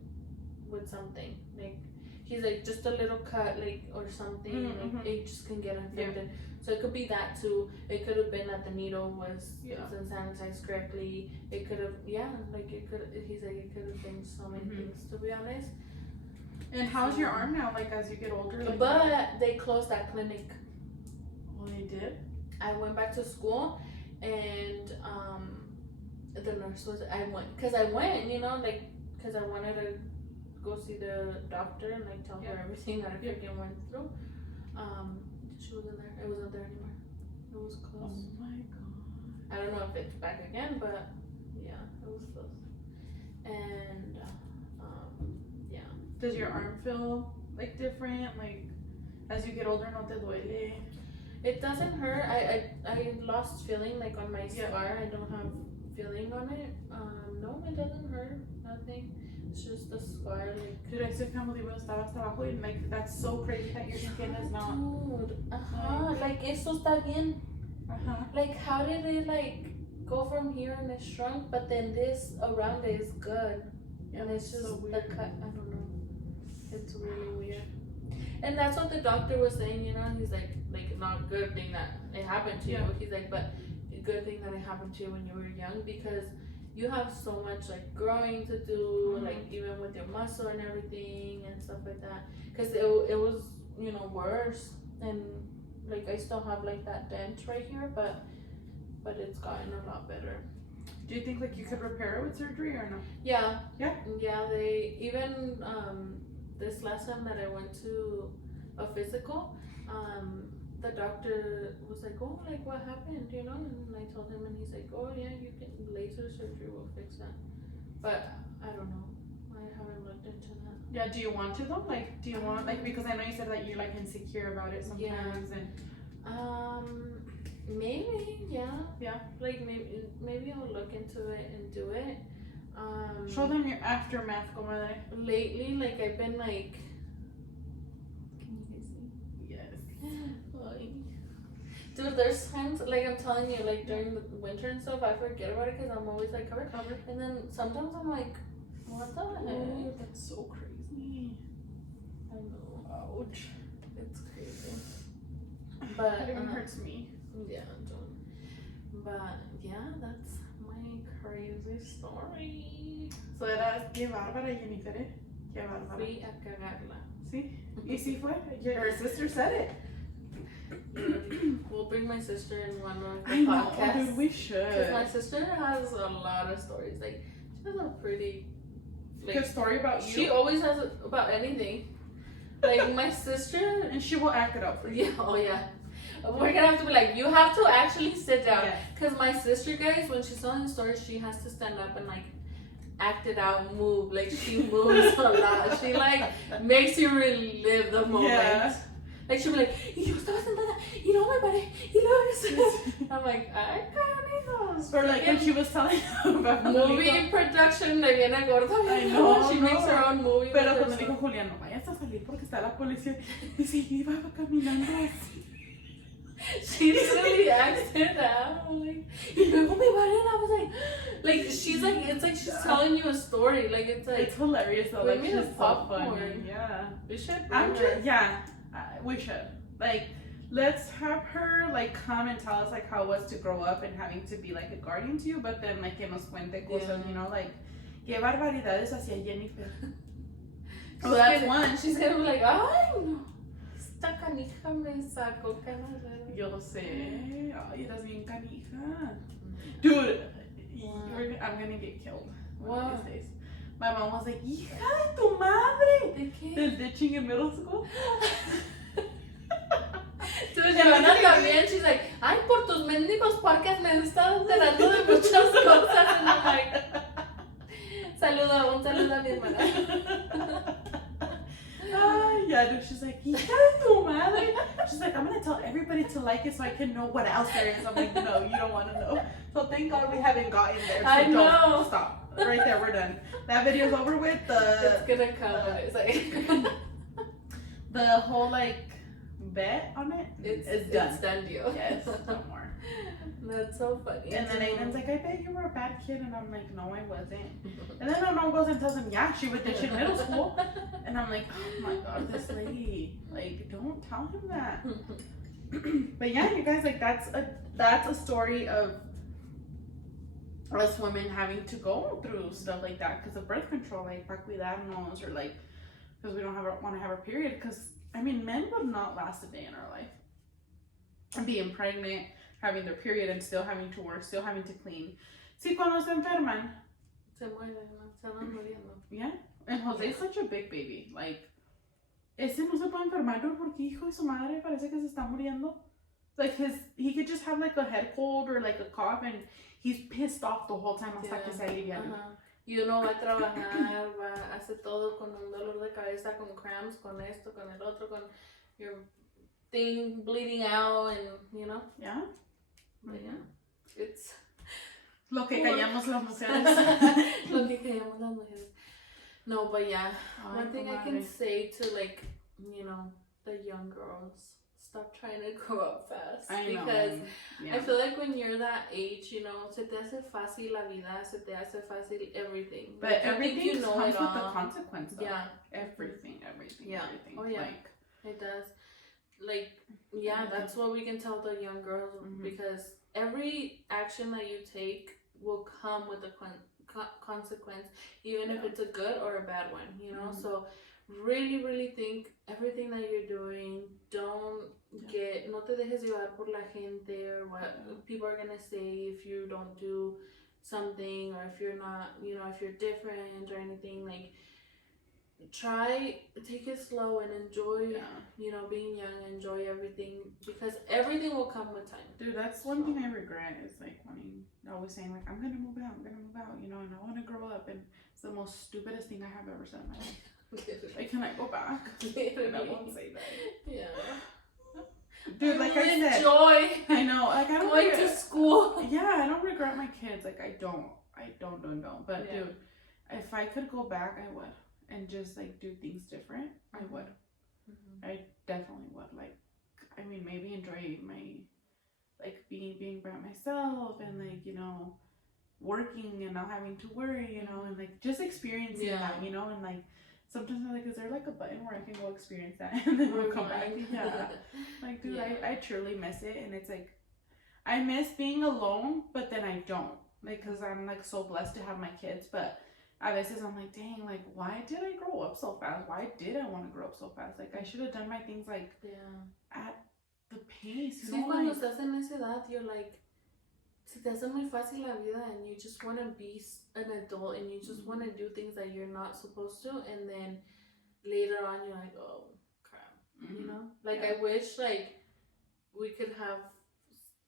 with something, like he's like just a little cut, like, or something, like it just can get infected. So it could be that too. It could have been that the needle wasn't sanitized correctly. It could have, like it could. He's like, it could have been so many things, to be honest. And how's your arm now? Like as you get older. Like, but they closed that clinic. Oh, they did. I went back to school, and the nurse was. I went, you know, like because I wanted to go see the doctor and like tell her everything that I freaking went through. She wasn't there. It wasn't there anymore. It was closed. Oh my god. I don't know if it's back again, but yeah, it was closed. And yeah. Does your arm feel like different? Like as you get older, no te duele? It doesn't hurt. I lost feeling like on my scar. I don't have feeling on it. No, it doesn't hurt. Nothing. It's just a scar. Like, dude, I said family was estaba hasta abajo, and like that's so crazy that your skin is not. Dude, like eso está bien. Like how did it like go from here and it shrunk, but then this around it is good, and it's just so the cut. I don't know. It's really weird. And that's what the doctor was saying, you know. He's like not a good thing that it happened to you. He's like, but a good thing that it happened to you when you were young, because you have so much like growing to do, like even with your muscle and everything and stuff like that. Because it was you know, worse. And like I still have like that dent right here, but it's gotten a lot better. Do you think like you could repair it with surgery or no? Yeah. Yeah? Yeah, they even this last time that I went to a physical, the doctor was like, oh, like what happened, you know? And I told him, and he's like, oh yeah, you can, laser surgery will fix that. But I don't know. I haven't looked into that. Yeah, do you want to though? Like, do you want, like, because I know you said that you're like insecure about it sometimes. And maybe, yeah. Yeah. Like maybe I'll look into it and do it. Show them your aftermath, comadre. Lately, like I've been like, can you guys see? Yes. Dude, there's times, like I'm telling you, like during the winter and stuff, I forget about it because I'm always like covered. And then sometimes I'm like, what the heck? Oh, that's so crazy. I know. Ouch. It's crazy. But It even hurts me. Yeah, don't. But yeah, that's my crazy story. So era, qué bárbara, Jennifer, eh? Qué bárbara. Fui a cagarla. Sí? Y sí fue. Your sister said it. We'll bring my sister in one of the I know, podcasts. dude, we should. Because my sister has a lot of stories. Like, she has a pretty... Like, good story about you. She always has about anything. Like, my sister... And she will act it out for you. Yeah, oh yeah. We're gonna have to be like, you have to actually sit down. Yeah. Because my sister, guys, when she's telling the story, she has to stand up and like act it out, move. Like she moves a lot. She like makes you relive the moment. Yeah. Like she'll be like, y yo estaba sentada, y no me paré, y luego I'm like, ay, carajos. Or like when she was telling about movie production de viene gorda. I know, She makes her own movie. Pero cuando dijo Julián, no vayas a salir porque está la policía. Y si iba caminando así. She really acts it out. Like, y luego me paré and I was like, she's like, it's like she's telling you a story. Like, it's like, it's hilarious though. Like, she's so funny. Yeah. We should. We should. Like, let's have her like come and tell us like how it was to grow up and having to be like a guardian to you, but then like que nos cuente cosas, you know, like qué barbaridades hacía Jennifer. So that's one. She's gonna be like, ay no, esta canija me sacó canas. Yo sé. Ay, eras bien canija. Dude, I'm gonna get killed one of these days. My mom was like, hija de tu madre. ¿De qué? Del ditching in middle school. Entonces, Giovanna también, she's like, ay, por tus mendigos podcast me he estado enterando de muchas cosas. And I'm like, un saludo a mi hermana. Yeah, dude, she's like, hija de tu madre. She's like, I'm gonna tell everybody to like it so I can know what else there is. I'm like, no, you don't want to know. So thank God we haven't gotten there. So I know. Don't stop. Right there, we're done. That video's over with. It's gonna come. It's like the whole like bet on it. It's done. It's done deal. Yes, no more. That's so funny. And then Aiden's like, I bet you were a bad kid. And I'm like, no, I wasn't. And then my mom goes and tells him, yeah, she would ditch in middle school. And I'm like, oh my God, this lady. Like, don't tell him that. But yeah, you guys, like, that's a story of us women having to go through stuff like that because of birth control, like, para cuidarnos, or like, because we don't want to have our period. Because, I mean, men would not last a day in our life. And being pregnant, having their period, and still having to work, still having to clean. Sí, cuando se enferman. Se mueren, se van muriendo. Yeah. And Jose's such a big baby. Like, ese no se puede enfermar porque hijo de su madre parece que se está muriendo. Like, he could just have like a head cold or like a cough and he's pissed off the whole time hasta que se alivia. Y uno va a trabajar, hace todo con un dolor de cabeza, con cramps, con esto, con el otro, con your thing bleeding out, and you know. Yeah. But yeah, it's lo que callamos las mujeres. Lo que callamos las mujeres. No, but yeah, one thing I can say to, like, you know, the young girls, stop trying to grow up fast. Because I feel like when you're that age, you know, se te hace fácil la vida, se te hace fácil everything. But like, everything comes with the consequence, though. Yeah. Everything. Yeah. Everything. Oh yeah. Like, it does. Like, yeah, that's what we can tell the young girls, because every action that you take will come with a consequence, even if it's a good or a bad one, you know. So really, really think everything that you're doing. Don't no te dejes llevar por la gente or what people are gonna say if you don't do something or if you're not, if you're different or anything. Like, take it slow and enjoy, being young, enjoy everything, because everything will come with time. Dude, that's one thing I regret is like always saying like, I'm gonna move out, and I want to grow up, and it's the most stupidest thing I have ever said in my life. Like, can I go back? And I won't say that. Yeah. Dude, like I said, enjoy. I know, like I don't going to school. Yeah, I don't regret my kids. Like I don't. But dude, if I could go back, I would, and just like do things different. I would. I definitely would. Like, I mean, maybe enjoy my, like being by myself and like working and not having to worry, and like just experiencing that, and like. Sometimes I'm like, is there like a button where I can go experience that and then we'll come back? Yeah. Like, dude, I truly miss it. And it's like, I miss being alone, but then I don't. Like, because I'm like so blessed to have my kids. But a veces I'm like, dang, like, why did I grow up so fast? Why did I want to grow up so fast? Like, I should have done my things like at the pace. Sí, cuando estás en esa edad, you're like, se te hace muy fácil la vida and you just want to be an adult and you just want to do things that you're not supposed to, and then later on you're like, oh crap, like I wish like we could have,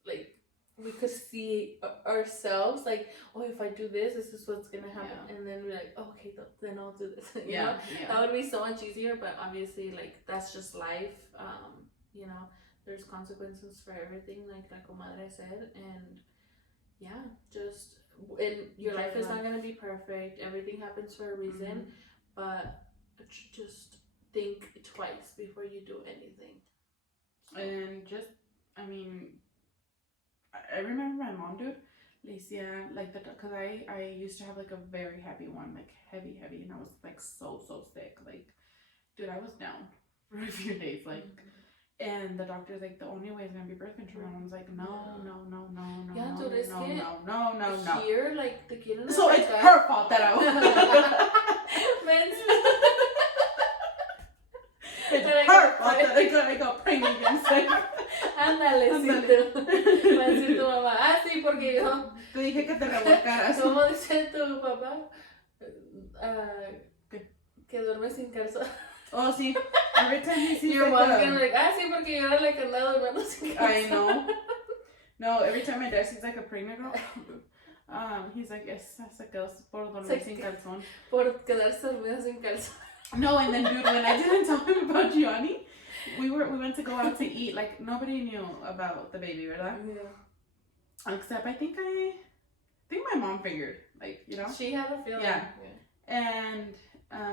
like we could see ourselves like, oh, if I do this, this is what's gonna happen, and then we're like, oh, okay, then I'll do this. you know? That would be so much easier, but obviously like that's just life. There's consequences for everything, like la comadre said, and your life is not going to be perfect. Everything happens for a reason, but just think twice before you do anything. And just, I mean, I remember my mom, dude, Licia, like because I used to have like a very heavy one, like heavy, and I was like so sick. Like, dude, I was down for a few days, like. And the doctor's like, the only way is gonna be birth control. And I was like, no. Here, like the kid. So it's her fault that I was. It's her fault that I got pregnant against it. Ándale, sí. Va a decir tu mamá, sí, porque yo. Te dije que te revolcaras. ¿Cómo dice tu papá? Que duerme sin calzón. Oh, sí. Every time he sees your mom's gonna be like, sí, porque yo era la que andaba durmiendo sin calzón. I know. No, every time my dad sees like a pregnant girl, he's like, esa se quedó por dormir sin calzón. Por quedarse dormida sin calzón. No, and then dude, when I didn't tell him about Gianni, we went to go out to eat. Like nobody knew about the baby, ¿verdad? Yeah. Except I think my mom figured, like, She had a feeling. Yeah. And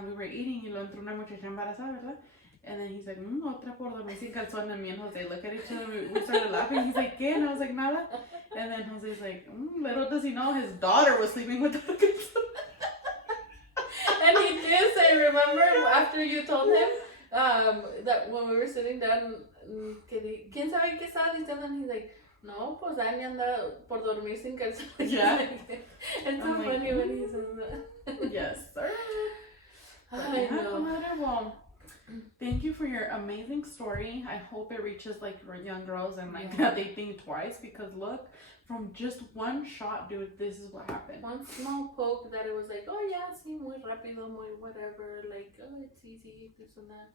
we were eating y lo entró una muchacha embarazada, ¿verdad? And then he's like, otra por dormir sin calzón. And me and Jose look at each other. We started laughing. He's like, ¿qué? And I was like, nada. And then Jose's like, little does he know his daughter was sleeping without a calzón. And he did say, remember after you told him that when we were sitting down, ¿quién sabe qué estaba diciendo? And he's like, no, pues Dani anda por dormir sin calzón. Yeah. It's so funny when he says that. Yes, sir. I know. Well, thank you for your amazing story. I hope it reaches like young girls and like that they think twice, because look, from just one shot, dude, this is what happened. One small poke that it was like, oh yeah, sí, muy rápido, muy whatever, like, oh, it's easy, this and that.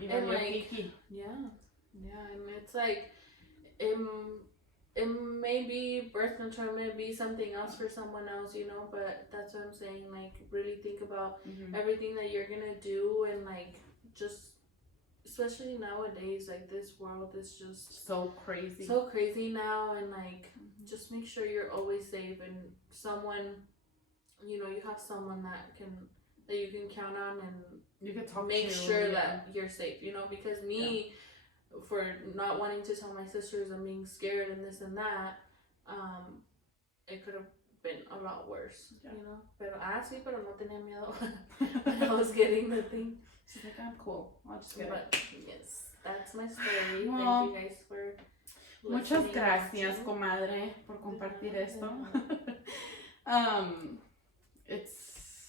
And like, and it's like, it may be birth control, may be something else for someone else, but that's what I'm saying. Like, really think about everything that you're gonna do, and like, just, especially nowadays, like this world is just so crazy now, and like, just make sure you're always safe, and someone, you have someone that you can count on, and you can talk make sure that you're safe, because me, for not wanting to tell my sisters and being scared and this and that, it could have been a lot worse, Pero no tenía miedo when I was getting the thing. She's like, I'm cool. I'll just get it. Yes, that's my story. Well, thank you guys for listening. Muchas gracias, comadre, por compartir esto.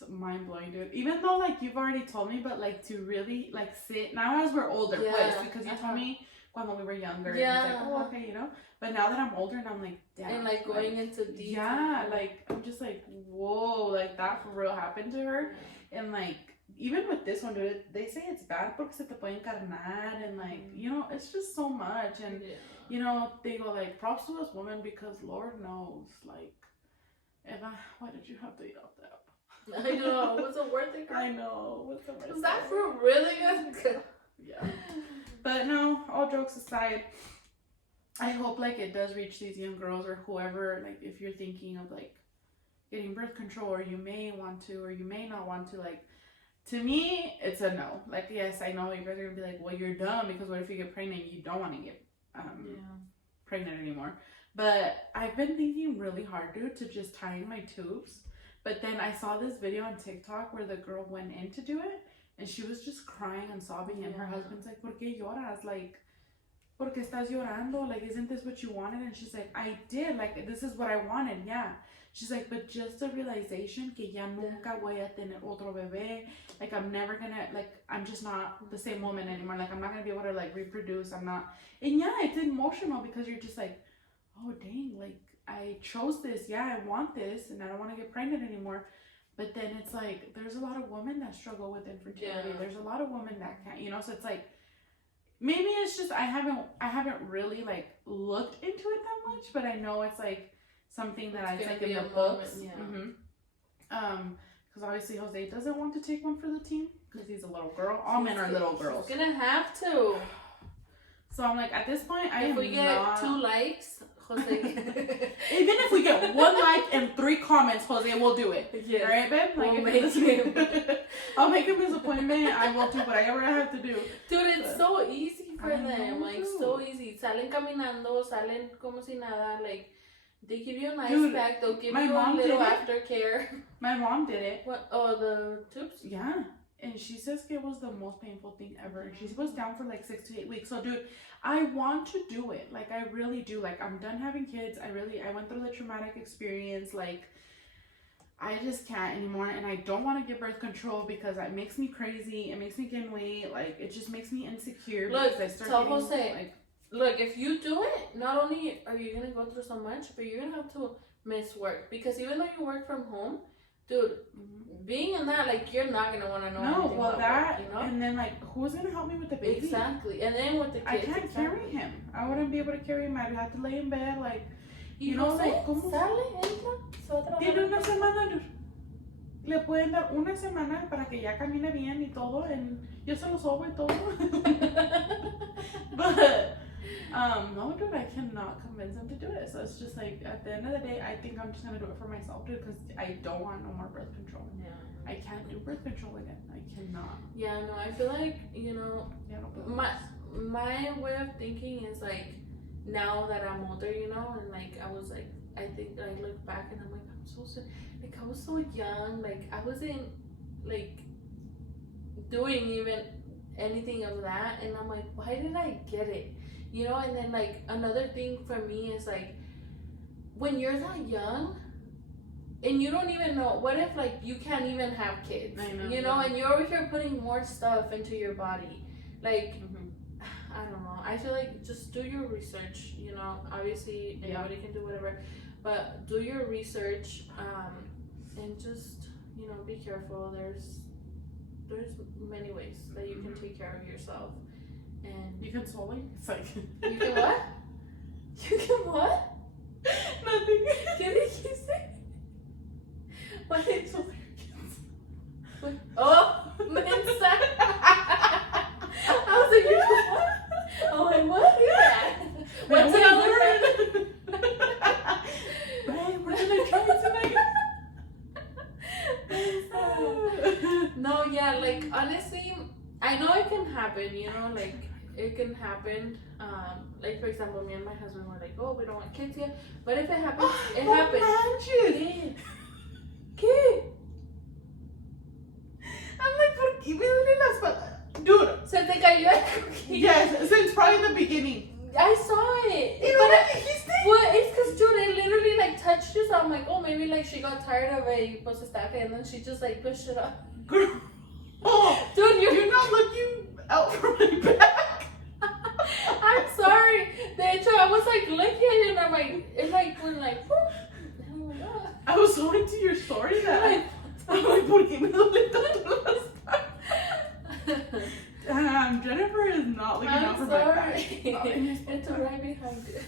it's mind-blowing, dude. Even though, like, you've already told me, but, like, to really, like, sit, now as we're older, pues, because you told me when we were younger, and it's like, oh, okay, you know, but now that I'm older, and I'm like, damn. And, like, going into detail. Yeah, like, I'm just like, whoa, like, that for real happened to her, and, like, even with this one, dude, they say it's bad porque se te puede encarnar, and, like, you know, it's just so much, and, you know, they go, like, props to us women, because Lord knows, like, Eva, why did you have to eat off that? I know, was it worth it? I know, was it worth it? Was that fruit really good? Yeah. But no, all jokes aside, I hope, like, it does reach these young girls or whoever, like, if you're thinking of, like, getting birth control, or you may want to, or you may not want to, like, to me, it's a no. Like, yes, I know you guys are gonna be like, well, you're dumb, because what if you get pregnant and you don't want to get pregnant anymore? But I've been thinking really hard, dude, to just tying my tubes. But then I saw this video on TikTok where the girl went in to do it, and she was just crying and sobbing, and her husband's like, ¿Por qué lloras? Like, ¿por qué estás llorando? Like, isn't this what you wanted? And she's like, I did. Like, this is what I wanted, yeah. She's like, but just the realization que ya nunca voy a tener otro bebé. Like, I'm never gonna, like, I'm just not the same woman anymore. Like, I'm not gonna be able to, like, reproduce. I'm not. And yeah, it's emotional, because you're just like, oh, dang, like, I chose this. Yeah, I want this, and I don't want to get pregnant anymore. But then it's like, there's a lot of women that struggle with infertility. Yeah. There's a lot of women that can't, you know, so it's like, maybe it's just, I haven't really, like, looked into it that much, but I know it's, like, something that it's like in the books. Because obviously Jose doesn't want to take one for the team, because he's a little girl. All men are little girls. He's gonna have to. So I'm like, at this point, if we get 2 likes, Jose. Even if we get 1 like and 3 comments, Jose will do it. Yes. All right, babe? Like, we'll make him. I'll make him his appointment. I will do whatever I have to do. Dude, it's so easy for them. Like, so easy. Salen caminando, salen como si nada. Like, they give you a nice pack. They'll give you a little aftercare. My mom did it. What? Oh, the tubes? Yeah. And she says it was the most painful thing ever. She was down for like 6 to 8 weeks. So, dude, I want to do it. Like, I really do. Like, I'm done having kids. I went through the traumatic experience. Like, I just can't anymore. And I don't want to get birth control, because it makes me crazy. It makes me gain weight. Like, it just makes me insecure. Look, because I start tell Jose, like, look, if you do it, not only are you going to go through so much, but you're going to have to miss work. Because even though you work from home, dude, being in that, like, you're not gonna want to know. No, well, that, work, you know? And then, like, who's gonna help me with the baby? Exactly, and then with the kids, I can't carry him. I wouldn't be able to carry him. I'd have to lay in bed, like, you know, like, ¿cómo? Sale, entra, tiene una semana, dude. Le pueden dar una semana para que ya camine bien y todo, and yo se lo sobo y todo. But no, dude, I cannot convince him to do it. So it's just like, at the end of the day, I think I'm just gonna do it for myself, dude, because I don't want no more birth control. Yeah. I can't do birth control again. I cannot. Yeah, no, I feel like, you know, my way of thinking is like, now that I'm older, you know, and like I was like, I think I look back and I'm like, I'm so sick. Like, I was so young, like I wasn't like doing even anything of that, and I'm like, why did I get it? You know, and then like another thing for me is like, when you're that young and you don't even know, what if like you can't even have kids? I know, you know, and you're over here putting more stuff into your body. Like, I don't know. I feel like just do your research, you know. Obviously anybody can do whatever, but do your research, and just, you know, be careful. There's many ways that you can take care of yourself. And you can swallow. It's like, you can what? You can what? Nothing. ¿Qué dijiste? What did you say? Oh, mensa. I was like, you can what? I'm like, what is that? What's the other word? Babe, we're gonna try tonight. No, yeah, like honestly, I know it can happen, you know, like it can happen. Like for example, me and my husband were like, oh, we don't want kids yet, but if it happens, it happens. Imagine. ¿Qué? I'm like, ¿por qué me duele la espalda? Dude, se te cayó el cookie. Yes, since probably the beginning. I saw it. ¿Y no me dijiste? Well, it's because, dude, it literally like touched just on I'm like, oh, maybe like she got tired of it, pues está que, and then she just like pushed it up. Girl. Oh, Dude, you're not looking out for my back. I'm sorry. De hecho, I was like looking at you and I'm like, it like went like, whoop. And I'm like, oh. I was so into your story that I'm like, ¿por qué me duele tanto la espalda? Jennifer is not looking out for my back. It's right behind you.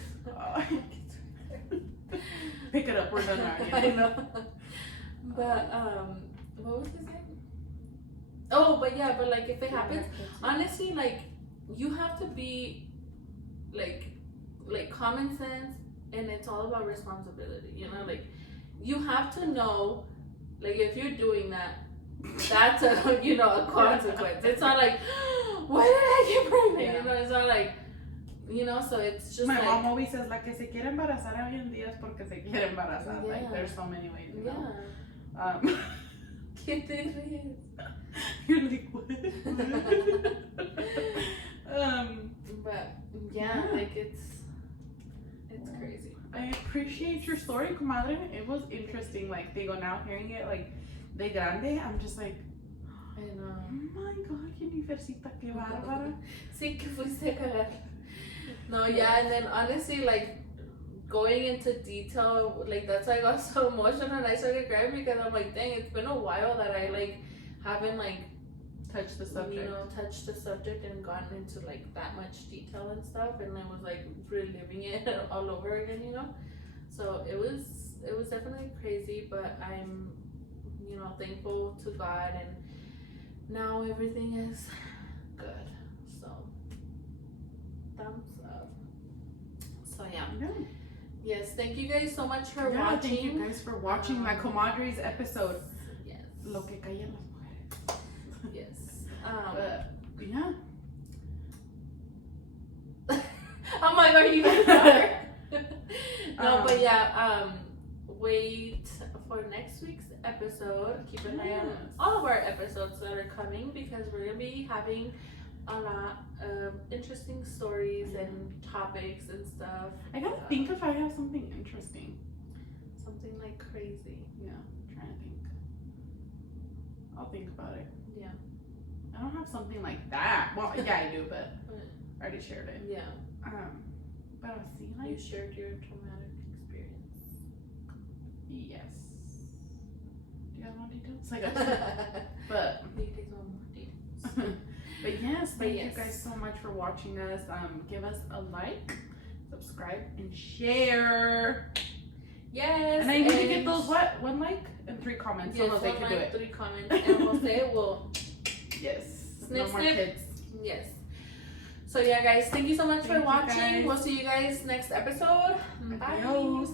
Pick it up, we're done now. I know. But what was his name? Oh, but yeah, but like if it happens, honestly, like you have to be like common sense, and it's all about responsibility. You know, like you have to know, like if you're doing that, that's a a consequence. It's not like, why did I get pregnant? Yeah. You know, it's not like, so it's just my like, mom always says, la que se quiere embarazar hoy en día es porque se quiere embarazar. Yeah. Like there's so many ways. You know? yeah. ¿Qué te ríes? You're like, what? But yeah, like it's crazy. I appreciate your story, comadre. It was interesting. Like, they go now hearing it, like, de grande, I'm just like, I know. oh my god, Jennifercita, qué bárbara. Sí, que fuiste a cagar. No, yeah, and then honestly, like, going into detail, like, that's why I got so emotional and I started crying because I'm like, dang, it's been a while that I, like, haven't, like, Touch the subject. touched the subject and gotten into, like, that much detail and stuff, and I was, like, reliving it all over again, So it was definitely crazy, but I'm, thankful to God, and now everything is good. So, thumbs up. So, yeah. Yes, thank you guys so much for watching. Thank you guys for watching my Comadres episode. Yes. Lo que callan las mujeres. Yes. But, yeah. Oh my god, you guys are. No, but yeah, wait for next week's episode. Keep an eye on all of our episodes that are coming, because we're going to be having a lot of interesting stories and topics and stuff. I gotta think if I have something interesting. Something like crazy. Yeah, I'm trying to think. I'll think about it. Yeah. I don't have something like that. Well, yeah, I do, but I already shared it. Yeah. But I'll see, like, You shared your traumatic experience. yes. Do you have more details? I got two. But You guys want more details. but yes, thank you yes. guys so much for watching us. Give us a like, subscribe, and share. Yes. And I need to get those what? 1 like and 3 comments. Yes, So they 1 can do like, it. 3 comments, and we'll say we'll. Yes. Snip, No more snip. kids. Yes. So yeah, guys, thank you so much for Thank you, watching. guys. We'll see you guys next episode. Bye. Adios.